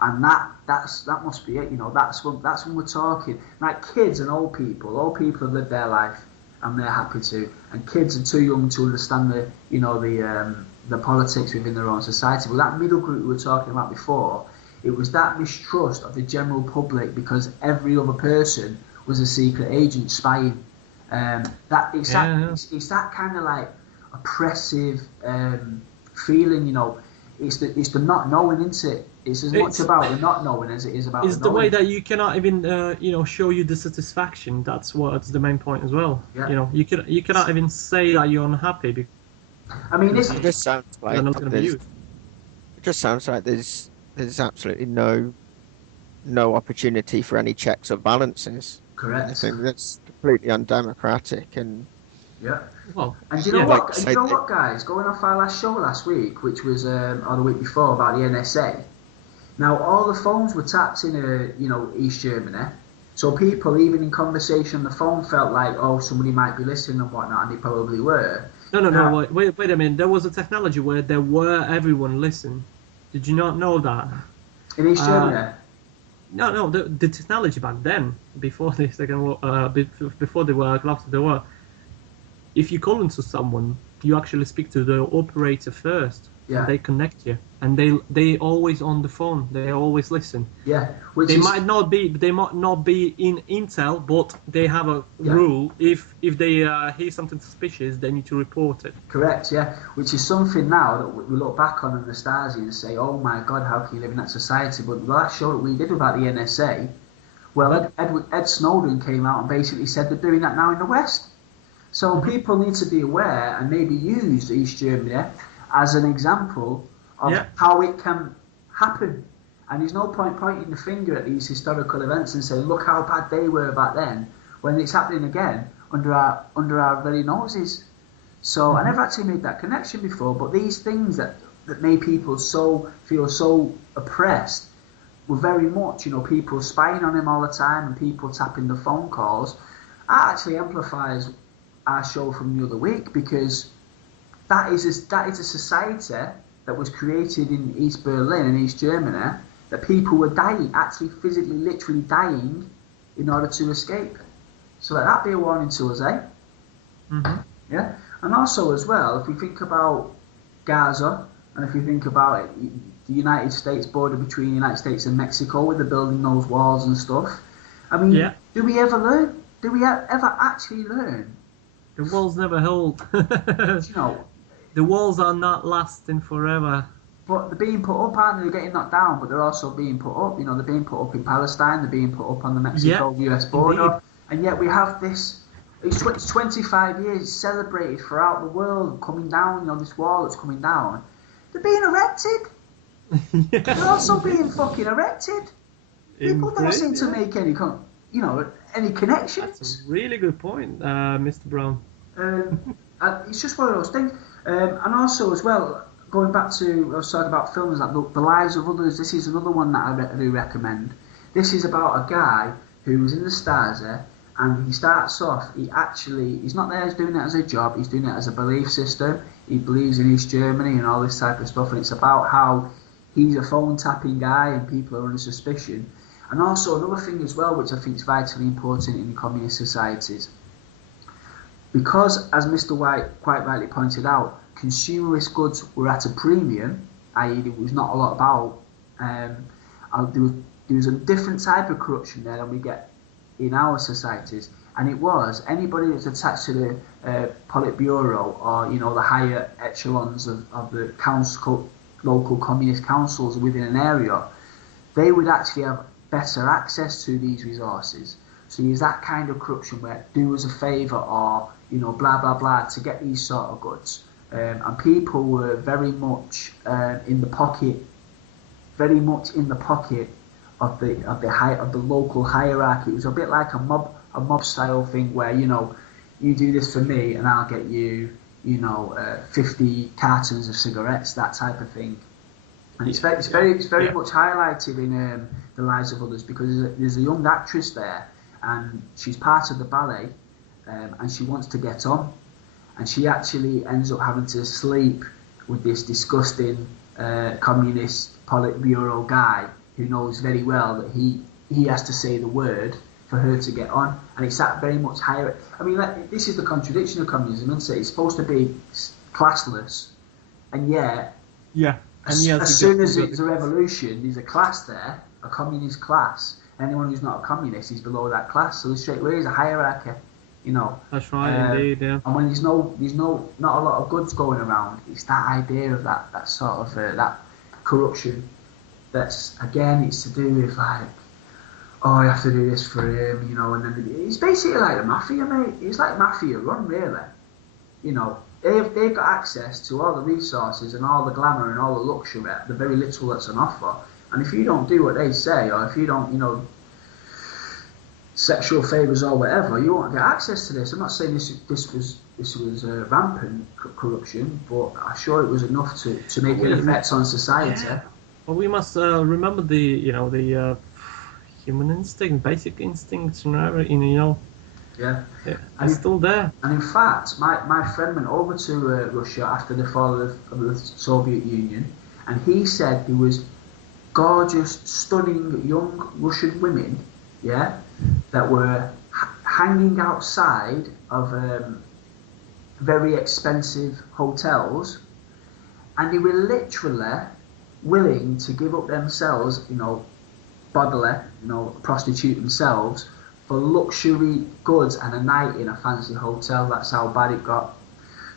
And that must be it. That's when we're talking kids and old people. Old people have lived their life and they're happy to, and kids are too young to understand the politics within their own society. But that middle group we were talking about before, it was that mistrust of the general public because every other person was a secret agent spying. It's that kind of oppressive feeling. It's the not knowing, isn't it? It's as much about the not knowing as it is about it's the the knowing. way that you cannot even show you the satisfaction. That's the main point as well. Yeah. You cannot even say that you're unhappy because it just sounds like they're not going to be used. It just sounds like there's absolutely no opportunity for any checks or balances. Correct. I think that's completely undemocratic and. Yeah. Well, and do you know what? And you know what, guys? Going off our last show last week, which was or the week before, about the NSA. Now, all the phones were tapped in, East Germany. So people, even in conversation on the phone, felt like, oh, somebody might be listening and whatnot, and they probably were. No. Wait a minute. There was a technology where everyone listened. Did you not know that? In East Germany. No. The technology back then, before the second war, before the war, after the war, if you call into someone, you actually speak to the operator first, Yeah. and they connect you, and they always on the phone. They always listen. Yeah, which They is might not be in Intel, but they have a Yeah. rule. If they hear something suspicious, they need to report it. correct. Yeah, which is something now that we look back on in the Stasi and say, "Oh my God, how can you live in that society?" But the last show that we did about the NSA, well, Ed Snowden came out and basically said they're doing that now in the West. So people need to be aware and maybe use East Germany as an example of Yeah. how it can happen. And there's no point pointing the finger at these historical events and saying, look how bad they were back then, when it's happening again under our very noses. So I never actually made that connection before, but these things that made people feel so oppressed were very much, people spying on him all the time and people tapping the phone calls. That actually amplifies our show from the other week, because that is a society that was created in East Berlin and East Germany, that people were dying, actually physically, literally dying in order to escape. So let that be a warning to us, eh? Mm-hmm. Yeah. And also as well, if we think about Gaza, and if we think about the United States border between the United States and Mexico, where they're building those walls and stuff, I mean, Yeah. do we ever learn? Do we ever actually learn? The walls never hold. You know, The walls are not lasting forever. but they're being put up, aren't they? They're getting knocked down, but they're also being put up. They're being put up in Palestine, they're being put up on the Mexico-US border. Indeed. And yet we have this, it's 25 years celebrated throughout the world, coming down, this wall that's coming down. They're being erected. Yeah. They're also being fucking erected. People don't Indeed, seem to yeah. make any connections. That's a really good point, Mr. Brown. It's just one of those things. And also as well, going back to, I was talking about films like The Lives of Others, this is another one that I do recommend. This is about a guy who was in the Stasi, and he starts off, he's not there doing it as a job, he's doing it as a belief system. He believes in East Germany and all this type of stuff, and it's about how he's a phone tapping guy and people are under suspicion. And also another thing as well, which I think is vitally important in communist societies, because, as Mr. White quite rightly pointed out, consumerist goods were at a premium, i.e. there was not a lot about, there was a different type of corruption there than we get in our societies, and it was anybody that's attached to the Politburo or the higher echelons of the local communist councils within an area, they would actually have better access to these resources. So there's that kind of corruption where do us a favour or blah blah blah to get these sort of goods, and people were very much in the pocket of the local hierarchy. It was a bit like a mob style thing where you do this for me and I'll get you 50 cartons of cigarettes, that type of thing. And it's very much highlighted in The Lives of Others, because there's a young actress there and she's part of the ballet, and she wants to get on, and she actually ends up having to sleep with this disgusting communist Politburo guy who knows very well that he has to say the word for her to get on, and it's that very much higher. I mean, this is the contradiction of communism, isn't it? It's supposed to be classless, and yet, Yeah. And as soon as it's a revolution, there's a class there, a communist class. Anyone who's not a communist is below that class, so straight away there's a hierarchy. That's right, indeed, yeah. And when there's not a lot of goods going around, it's that idea of that sort of that corruption. That's again, it's to do with like, oh, I have to do this for him, and then it's basically like the mafia, mate. It's like mafia run, really. They've got access to all the resources and all the glamour and all the luxury, the very little that's on offer. And if you don't do what they say, or if you don't, sexual favours or whatever, you won't get access to this. I'm not saying this was rampant corruption, but I'm sure it was enough to make an effect on society. Yeah. Well, we must remember the human instinct, basic instincts, Yeah. It's still there. And in fact, my friend went over to Russia after the fall of the Soviet Union, and he said there was gorgeous, stunning young Russian women, that were hanging outside of very expensive hotels, and they were literally willing to give up themselves, bodily, prostitute themselves for luxury goods and a night in a fancy hotel. That's how bad it got.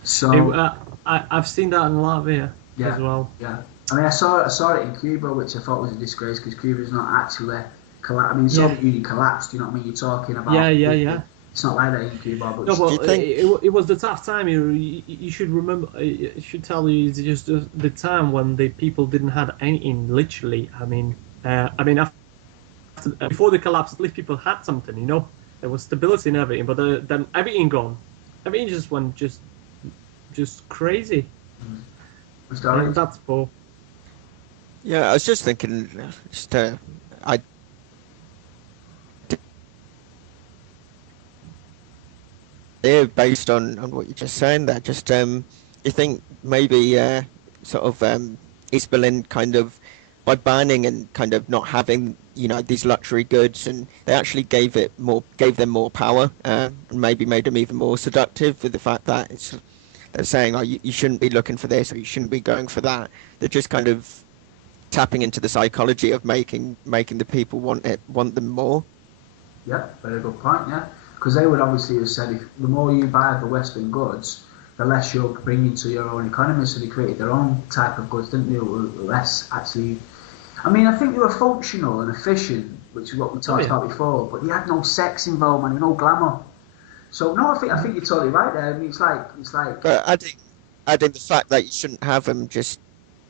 So I've seen that in Latvia as well. Yeah. I mean, I saw it in Cuba, which I thought was a disgrace because Cuba's not actually collapsed. I mean, the Soviet Union collapsed. You know what I mean? You're talking about. Yeah. It's not like that in Cuba. But no, but it was the tough time. You should remember. It should tell you it's just the time when the people didn't have anything. Literally, I mean, before the collapse, at least people had something. There was stability and everything. But then everything gone. Everything just went just crazy. Mm. That's poor. Yeah, I was just thinking, based on what you're just saying there, you think maybe sort of East Berlin kind of, by banning and kind of not having these luxury goods, and they actually gave them more power, and maybe made them even more seductive with the fact that they're saying, oh, you shouldn't be looking for this or you shouldn't be going for that. They're just kind of tapping into the psychology of making the people want them more. Yeah, very good point. Yeah, because they would obviously have said, if the more you buy the Western goods, the less you're bringing to your own economy. So they created their own type of goods, didn't they? Less actually. I mean, I think they were functional and efficient, which is what we talked about before. But they had no sex involvement, no glamour. So no, I think you're totally right there. I mean, it's like. But adding the fact that you shouldn't have them just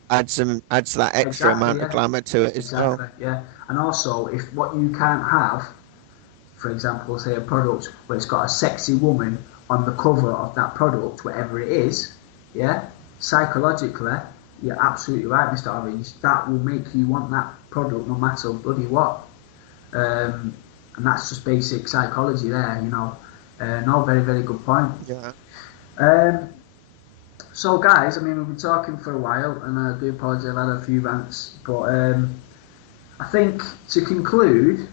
adds that extra amount of glamour to it as well. Yeah, and also if what you can't have, for example, say a product where it's got a sexy woman on the cover of that product, whatever it is, yeah, psychologically, you're absolutely right, Mr. Orange. That will make you want that product no matter bloody what. And that's just basic psychology there, No, very, very good point. Yeah. So, guys, I mean, we've been talking for a while, and I do apologise, I've had a few rants, but I think to conclude,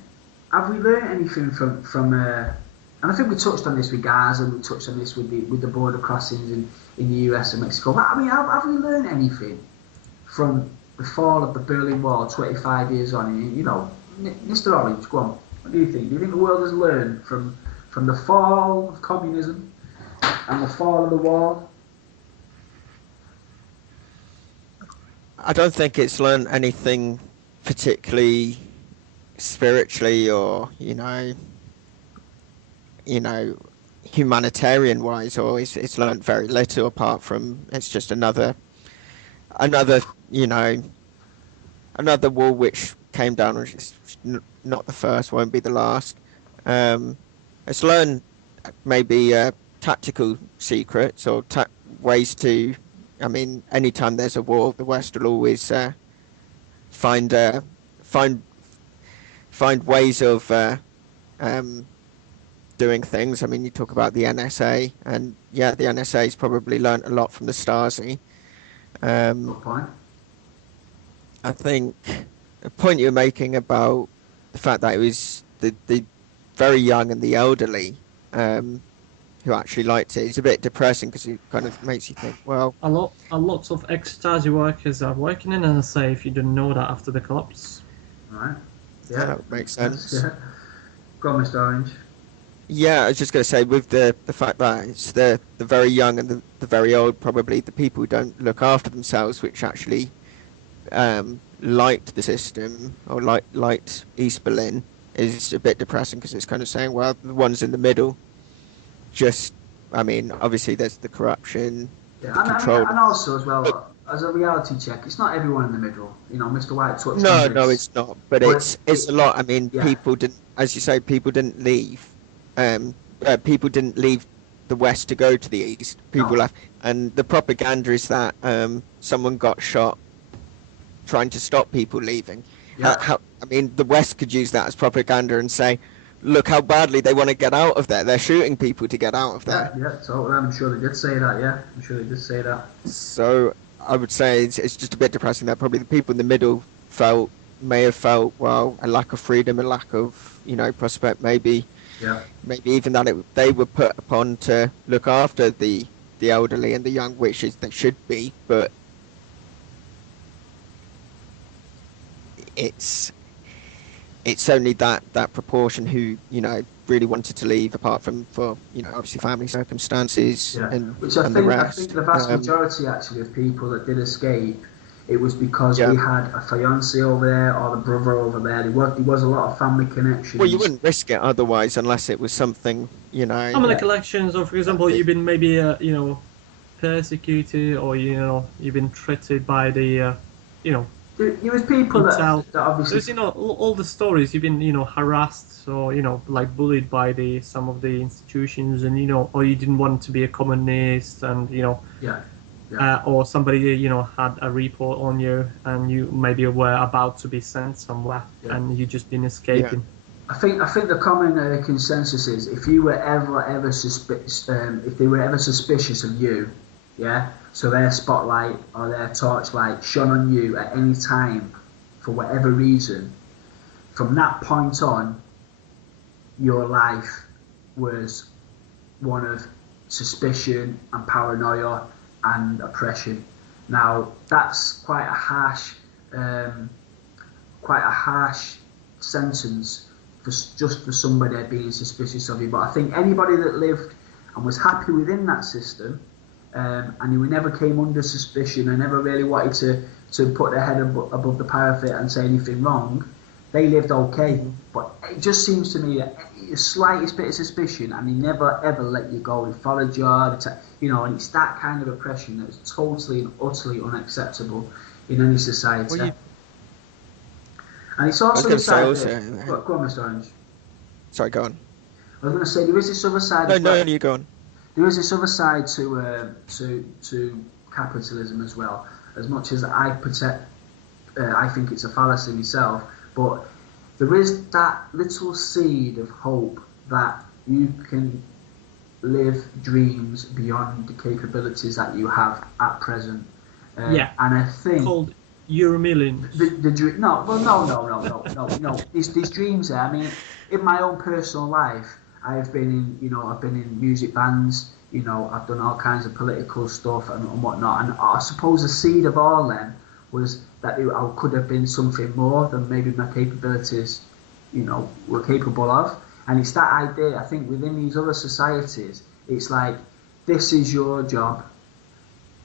have we learned anything from and I think we touched on this with Gaza, and we touched on this with the border crossings in the US and Mexico. But I mean, have we learned anything from the fall of the Berlin Wall 25 years on? Mr. Orange, go on. What do you think? Do you think the world has learned from the fall of communism and the fall of the wall? I don't think it's learned anything particularly spiritually or humanitarian wise, or it's learned very little, apart from it's just another wall which came down, which is not the first, won't be the last. It's learned maybe tactical secrets or ways to. I mean, anytime there's a war, the West will always find ways of doing things. I mean, you talk about the NSA, and yeah, the NSA's probably learnt a lot from the Stasi. Good point. I think the point you're making about the fact that it was the very young and the elderly who actually liked it is a bit depressing, because it kind of makes you think, well, a lot of ex-Stasi workers are working in NSA, if you didn't know that, after the collapse. Right. Yeah, that makes sense. Yeah. Go on, Mr. Orange. Yeah, I was just going to say, with the fact that it's the very young and the very old, probably the people who don't look after themselves, which actually liked the system or liked East Berlin, is a bit depressing, because it's kind of saying, well, the ones in the middle, I mean, obviously there's the corruption, the control. And also as well, as a reality check, it's not everyone in the middle. Mr. White touched on this. No, it's not. But it's a lot. I mean, people didn't, as you say, people didn't leave. People didn't leave the West to go to the East. People left, and the propaganda is that someone got shot trying to stop people leaving. Yeah. I mean, the West could use that as propaganda and say, look how badly they want to get out of there. They're shooting people to get out of there. Yeah, totally. I'm sure they did say that, yeah. I'm sure they did say that. So I would say it's just a bit depressing that probably the people in the middle may have felt, well, a lack of freedom, a lack of, prospect, maybe even that they were put upon to look after the the elderly and the young, which is they should be, but it's only that proportion who, you know, really wanted to leave, apart from for, you know, obviously family circumstances Yeah, and which I and the think rest. the vast majority actually of people that did escape, it was because Yeah. they had a fiance over there or the brother over there. There was a lot of family connections. Well, you wouldn't risk it otherwise unless it was something, you know. Some of the Yeah. collections, or for example, you've been maybe you know, persecuted, or you know, you've been treated by the you know, There was people that Intel. obviously. There's, you know, all the stories, you've been, you know, harassed or, you know, like bullied by the some of the institutions, and, you know, or you didn't want to be a communist, and, you know, Yeah. or somebody, you know, had a report on you, and you maybe were about to be sent somewhere, Yeah. and you just been escaping. I think the common consensus is if you were ever if they were ever suspicious of you, yeah, so their spotlight or their torchlight shone on you at any time for whatever reason, from that point on, your life was one of suspicion and paranoia and oppression. Now that's quite a harsh sentence just for somebody being suspicious of you. But I think anybody that lived and was happy within that system, and who never came under suspicion and never really wanted to put their head above the parapet and say anything wrong, they lived okay. But it just seems to me that the slightest bit of suspicion, and he never ever let you go. He followed you, you know, and it's that kind of oppression that's totally and utterly unacceptable in any society. Well, and it's also the side also, go on, Mr. Orange. Sorry, go on. I was going to say there is this other side. No, you go on. There is this other side to capitalism as well. As much as I think it's a fallacy myself, but there is that little seed of hope that you can live dreams beyond the capabilities that you have at present. Yeah. And I think Called Euromillions. the dream. No. These dreams there. I mean, in my own personal life, I've been in music bands. You know, I've done all kinds of political stuff and whatnot. And I suppose the seed of all them was that I could have been something more than maybe my capabilities, you know, were capable of. And it's that idea, I think, within these other societies, it's like, this is your job.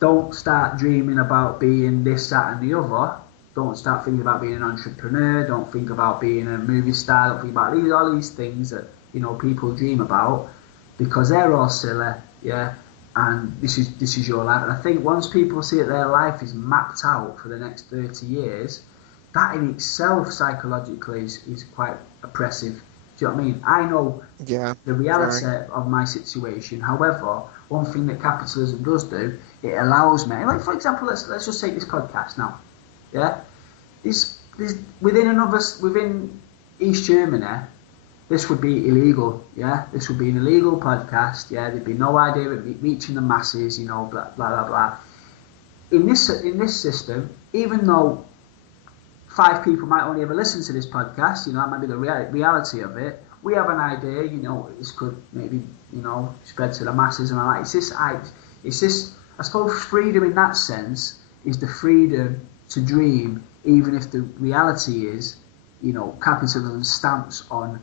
Don't start dreaming about being this, that, and the other. Don't start thinking about being an entrepreneur. Don't think about being a movie star. Don't think about all these things that, you know, people dream about, because they're all silly, yeah. And this is your life. And I think once people see that their life is mapped out for the next 30 years, that in itself psychologically is quite oppressive. Do you know what I mean? I know the reality of my situation. However, one thing that capitalism does do, it allows me, like for example, let's just take this podcast now. Yeah, within East Germany, this would be illegal. Yeah, this would be an illegal podcast. Yeah, there'd be no idea of it reaching the masses. You know, blah blah blah blah. In this system, even though 5 people might only ever listen to this podcast, you know, that might be the reality of it. We have an idea, you know, this could maybe, you know, spread to the masses and all that. It's this, I suppose, freedom in that sense is the freedom to dream, even if the reality is, you know, capitalism stamps on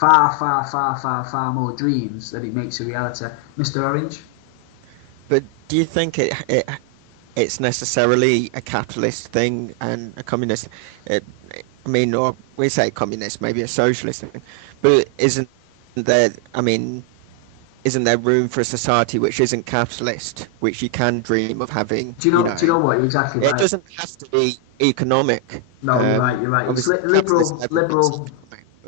far more dreams than it makes a reality. Mr. Orange? But do you think it's necessarily a capitalist thing and a communist? I mean, or we say communist, maybe a socialist thing, but isn't there room for a society which isn't capitalist, which you can dream of having? Do you know what? You're exactly right. It doesn't have to be economic. No, you're right. It's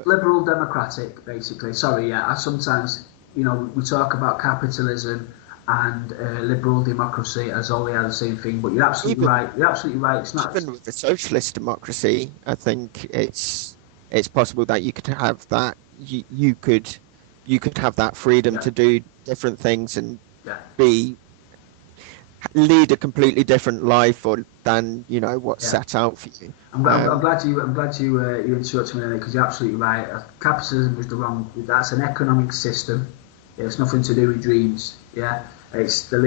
liberal democratic, basically. Sorry, yeah. I sometimes, you know, we talk about capitalism and liberal democracy as all they are the same thing, but you're absolutely right. You're absolutely right. It's not. Even with a socialist democracy, I think it's possible that you could have that. You could have that freedom to do different things and lead a completely different life than, you know, what's set out for you. I'm glad you interrupted me there, because you're absolutely right. Capitalism is that's an economic system. It's nothing to do with dreams. Yeah, It's the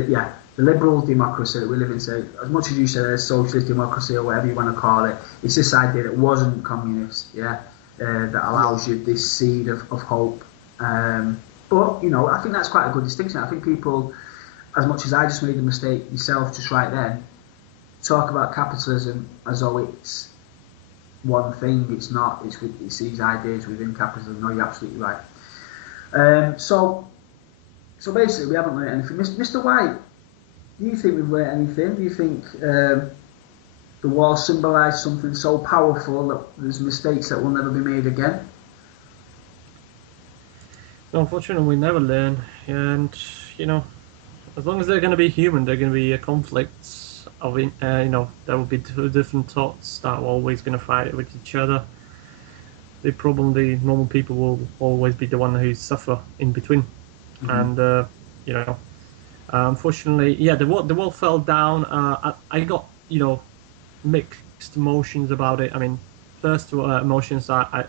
liberal democracy that we live in. So as much as you say there's socialist democracy or whatever you want to call it, it's this idea that wasn't communist, that allows you this seed of hope. But I think that's quite a good distinction. I think people, as much as I just made the mistake yourself just right then, talk about capitalism as though it's one thing. It's not. It's these ideas within capitalism. No, you're absolutely right. So basically, we haven't learned anything. Mr. White, do you think we've learned anything? Do you think the wall symbolised something so powerful that there's mistakes that will never be made again? Unfortunately, we never learn, and as long as they're going to be human, they're going to be conflicts of there will be two different thoughts that are always going to fight with each other. The normal people will always be the one who suffer in between, and unfortunately, the wall fell down. I got mixed emotions about it. I mean, first emotions, I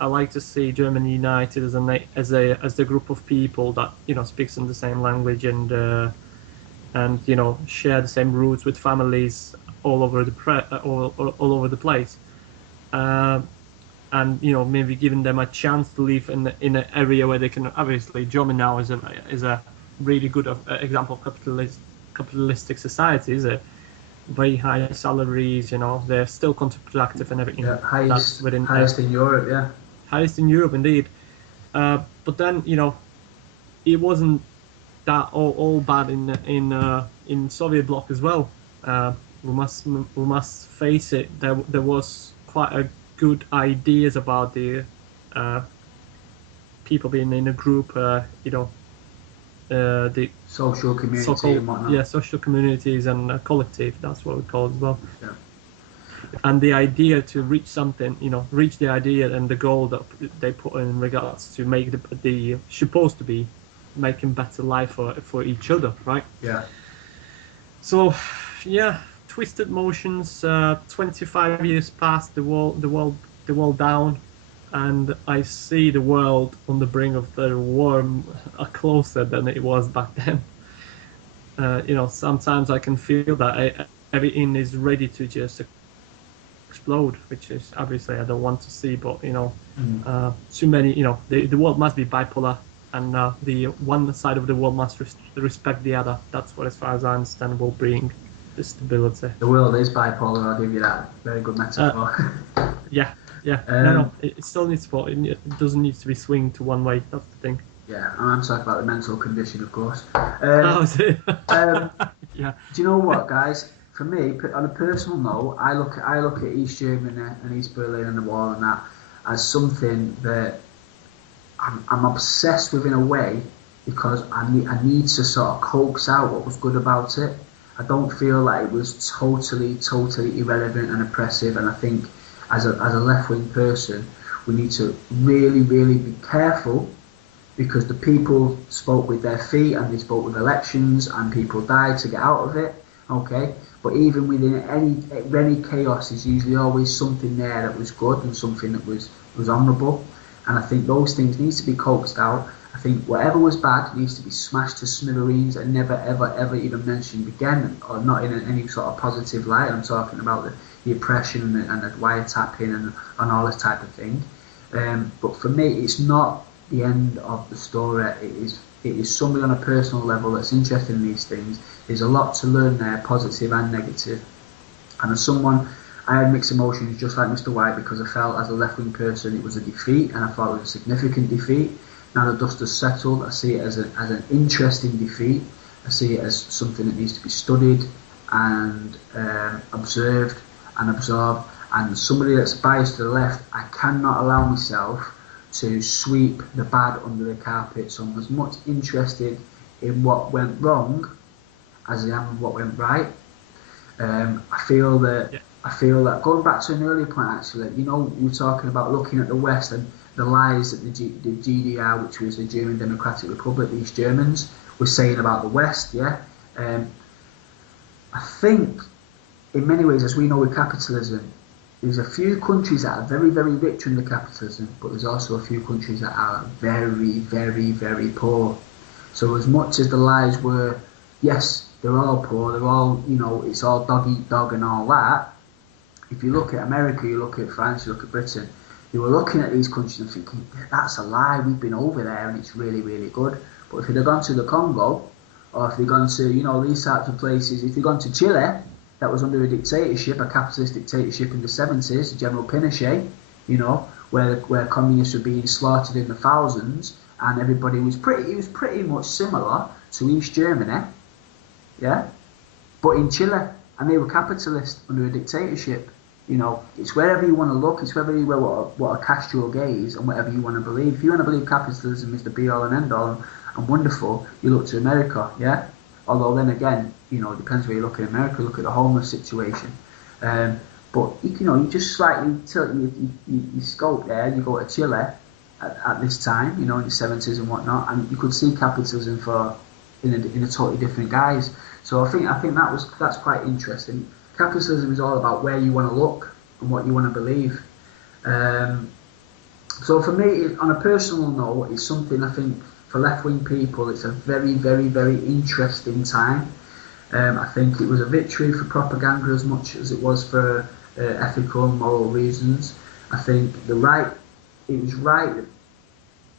like to see Germany united as the group of people that speaks in the same language and share the same roots with families all over all over the place, and maybe giving them a chance to live in an area where they can. Obviously, Germany now is a really good example of capitalistic society, is it? Very high salaries, they're still counterproductive and everything. Yeah, highest in Europe, yeah. Highest in Europe, indeed. But then, it wasn't that all bad in Soviet bloc as well. We must face it. There was quite a good ideas about the people being in a group. The social community and whatnot. Social communities and collective, that's what we call it as well. Yeah. And the idea to reach something, reach the idea and the goal that they put in regards to make the supposed to be making better life for each other, right? Yeah. So, twisted motions. 25 years past, the wall down. And I see the world on the brink of the war closer than it was back then. Sometimes I can feel that everything is ready to just explode, which is obviously I don't want to see. But too many. The world must be bipolar, and the one side of the world must respect the other. That's what, as far as I understand, will bring the stability. The world is bipolar. I'll give you that. Very good metaphor. Yeah. No. It still needs support. It doesn't need to be swinging to one way. That's the thing. Yeah, I'm talking about the mental condition, of course. Is it? Yeah. Do you know what, guys? For me, on a personal note, I look at East Germany and East Berlin and the wall and that as something that I'm obsessed with in a way, because I need to sort of coax out what was good about it. I don't feel like it was totally irrelevant and oppressive, and I think as a left-wing person, we need to really, really be careful, because the people spoke with their feet and they spoke with elections and people died to get out of it, okay? But even within any chaos, there's usually always something there that was good and something that was honourable. And I think those things need to be coaxed out. I think whatever was bad needs to be smashed to smithereens and never, ever, ever even mentioned again, or not in any sort of positive light. I'm talking about the oppression and the wiretapping and all this type of thing. But for me, it's not the end of the story. It is somebody on a personal level that's interested in these things. There's a lot to learn there, positive and negative. And as someone, I had mixed emotions just like Mr. White, because I felt as a left-wing person it was a defeat, and I thought it was a significant defeat. Now the dust has settled, I see it as an interesting defeat. I see it as something that needs to be studied and observed and absorbed. And somebody that's biased to the left, I cannot allow myself to sweep the bad under the carpet. So I'm as much interested in what went wrong as I am in what went right. I feel that going back to an earlier point, actually, we were talking about looking at the West and the lies that the GDR, which was the German Democratic Republic, these Germans were saying about the West. I think in many ways, as we know with capitalism, there's a few countries that are very, very rich under capitalism, but there's also a few countries that are very, very, very poor. So as much as the lies were yes, they're all poor, they're all, it's all dog eat dog and all that. If you look at America, you look at France, you look at Britain, you were looking at these countries and thinking, that's a lie, we've been over there and it's really, really good. But if they'd have gone to the Congo, or if they'd gone to, these types of places, if they'd gone to Chile, that was under a dictatorship, a capitalist dictatorship in the 70s, General Pinochet, where communists were being slaughtered in the thousands, and everybody it was pretty much similar to East Germany, yeah? But in Chile, and they were capitalist under a dictatorship. It's wherever you want to look, it's wherever you want to cast your gaze and whatever you want to believe. If you want to believe capitalism is the be-all and end-all and wonderful, you look to America, yeah? Although then again, it depends where you look in America, look at the homeless situation. But, you just slightly tilt you scope there, you go to Chile at this time, in the 70s and whatnot, and you could see capitalism in a totally different guise. So I think that's quite interesting. Capitalism is all about where you want to look and what you want to believe. So for me, on a personal note, it's something I think for left-wing people, it's a very, very, very interesting time. I think it was a victory for propaganda as much as it was for ethical and moral reasons. I think it was right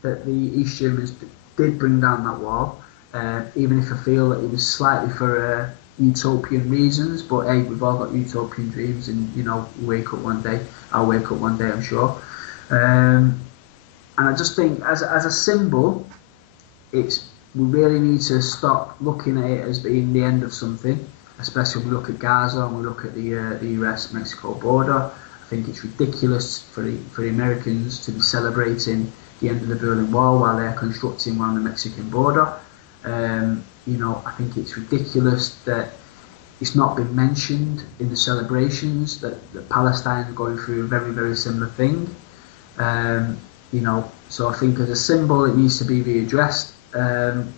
that the East Germans did bring down that wall, even if I feel that it was slightly for utopian reasons. But hey, we've all got utopian dreams, and you wake up one day. I'll wake up one day, I'm sure. And I just think, as a symbol, we really need to stop looking at it as being the end of something. Especially when we look at Gaza and we look at the US-Mexico border. I think it's ridiculous for the Americans to be celebrating the end of the Berlin Wall while they're constructing around the Mexican border. I think it's ridiculous that it's not been mentioned in the celebrations that Palestine is going through a very, very similar thing. So I think as a symbol it needs to be readdressed. And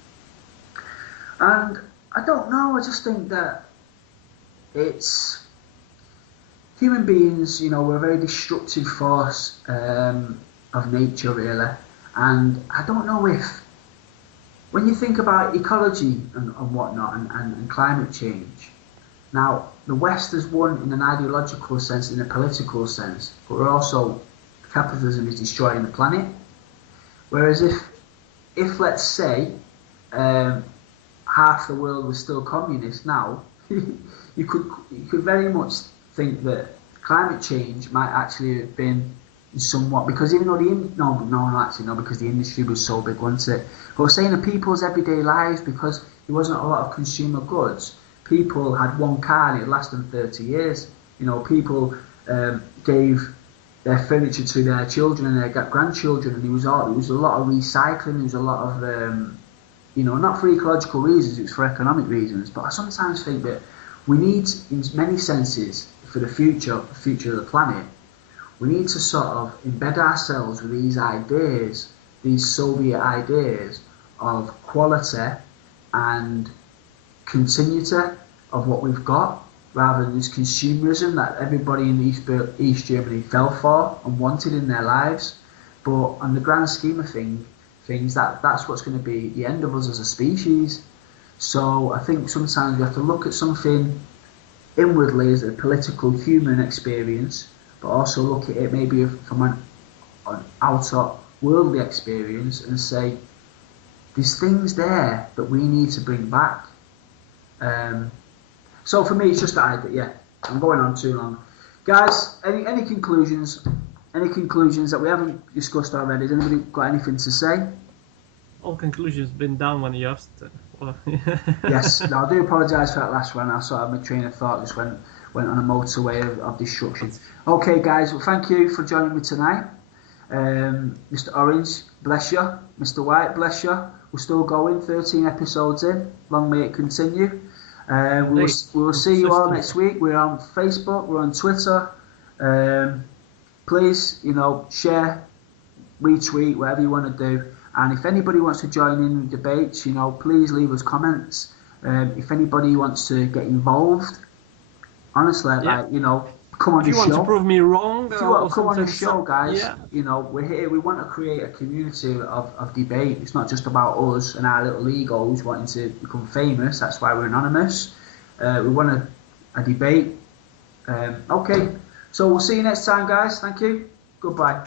I don't know, I just think that it's human beings, we're a very destructive force of nature, really. And I don't know if, when you think about ecology and whatnot and climate change, now the West has won in an ideological sense, in a political sense, but we're also, capitalism is destroying the planet. Whereas if let's say half the world was still communist now, you could very much think that climate change might actually have been somewhat, because even though because the industry was so big, wasn't it? But we're saying that people's everyday lives, because there wasn't a lot of consumer goods, people had one car and it lasted them 30 years. People gave their furniture to their children and their grandchildren, and there was a lot of recycling. There was a lot of not for ecological reasons, it's for economic reasons. But I sometimes think that we need, in many senses, for the future of the planet, we need to sort of embed ourselves with these ideas, these Soviet ideas of quality and continuity of what we've got, rather than this consumerism that everybody in East Germany fell for and wanted in their lives. But on the grand scheme of things, that's what's going to be the end of us as a species. So I think sometimes we have to look at something inwardly as a political human experience, but also look at it maybe from an outer worldly experience and say, there's things there that we need to bring back. So for me, it's just that yeah, I'm going on too long. Guys, any conclusions? Any conclusions that we haven't discussed already? Has anybody got anything to say? All conclusions been done when you asked. Yes, no, I do apologise for that last one. I sort of, my train of thought just went on a motorway of destruction. Okay, guys, well, thank you for joining me tonight. Mr. Orange, bless you. Mr. White, bless you. We're still going, 13 episodes in. Long may it continue. We will see you all next week. We're on Facebook, we're on Twitter. Please, share, retweet, whatever you want to do. And if anybody wants to join in debates, please leave us comments. If anybody wants to get involved, honestly, come on If you the want show. to prove me wrong, If you want or to come on the something, show, guys, yeah. you know, we're here. We want to create a community of debate. It's not just about us and our little egos wanting to become famous. That's why we're anonymous. We want a debate. Okay, so we'll see you next time, guys. Thank you. Goodbye.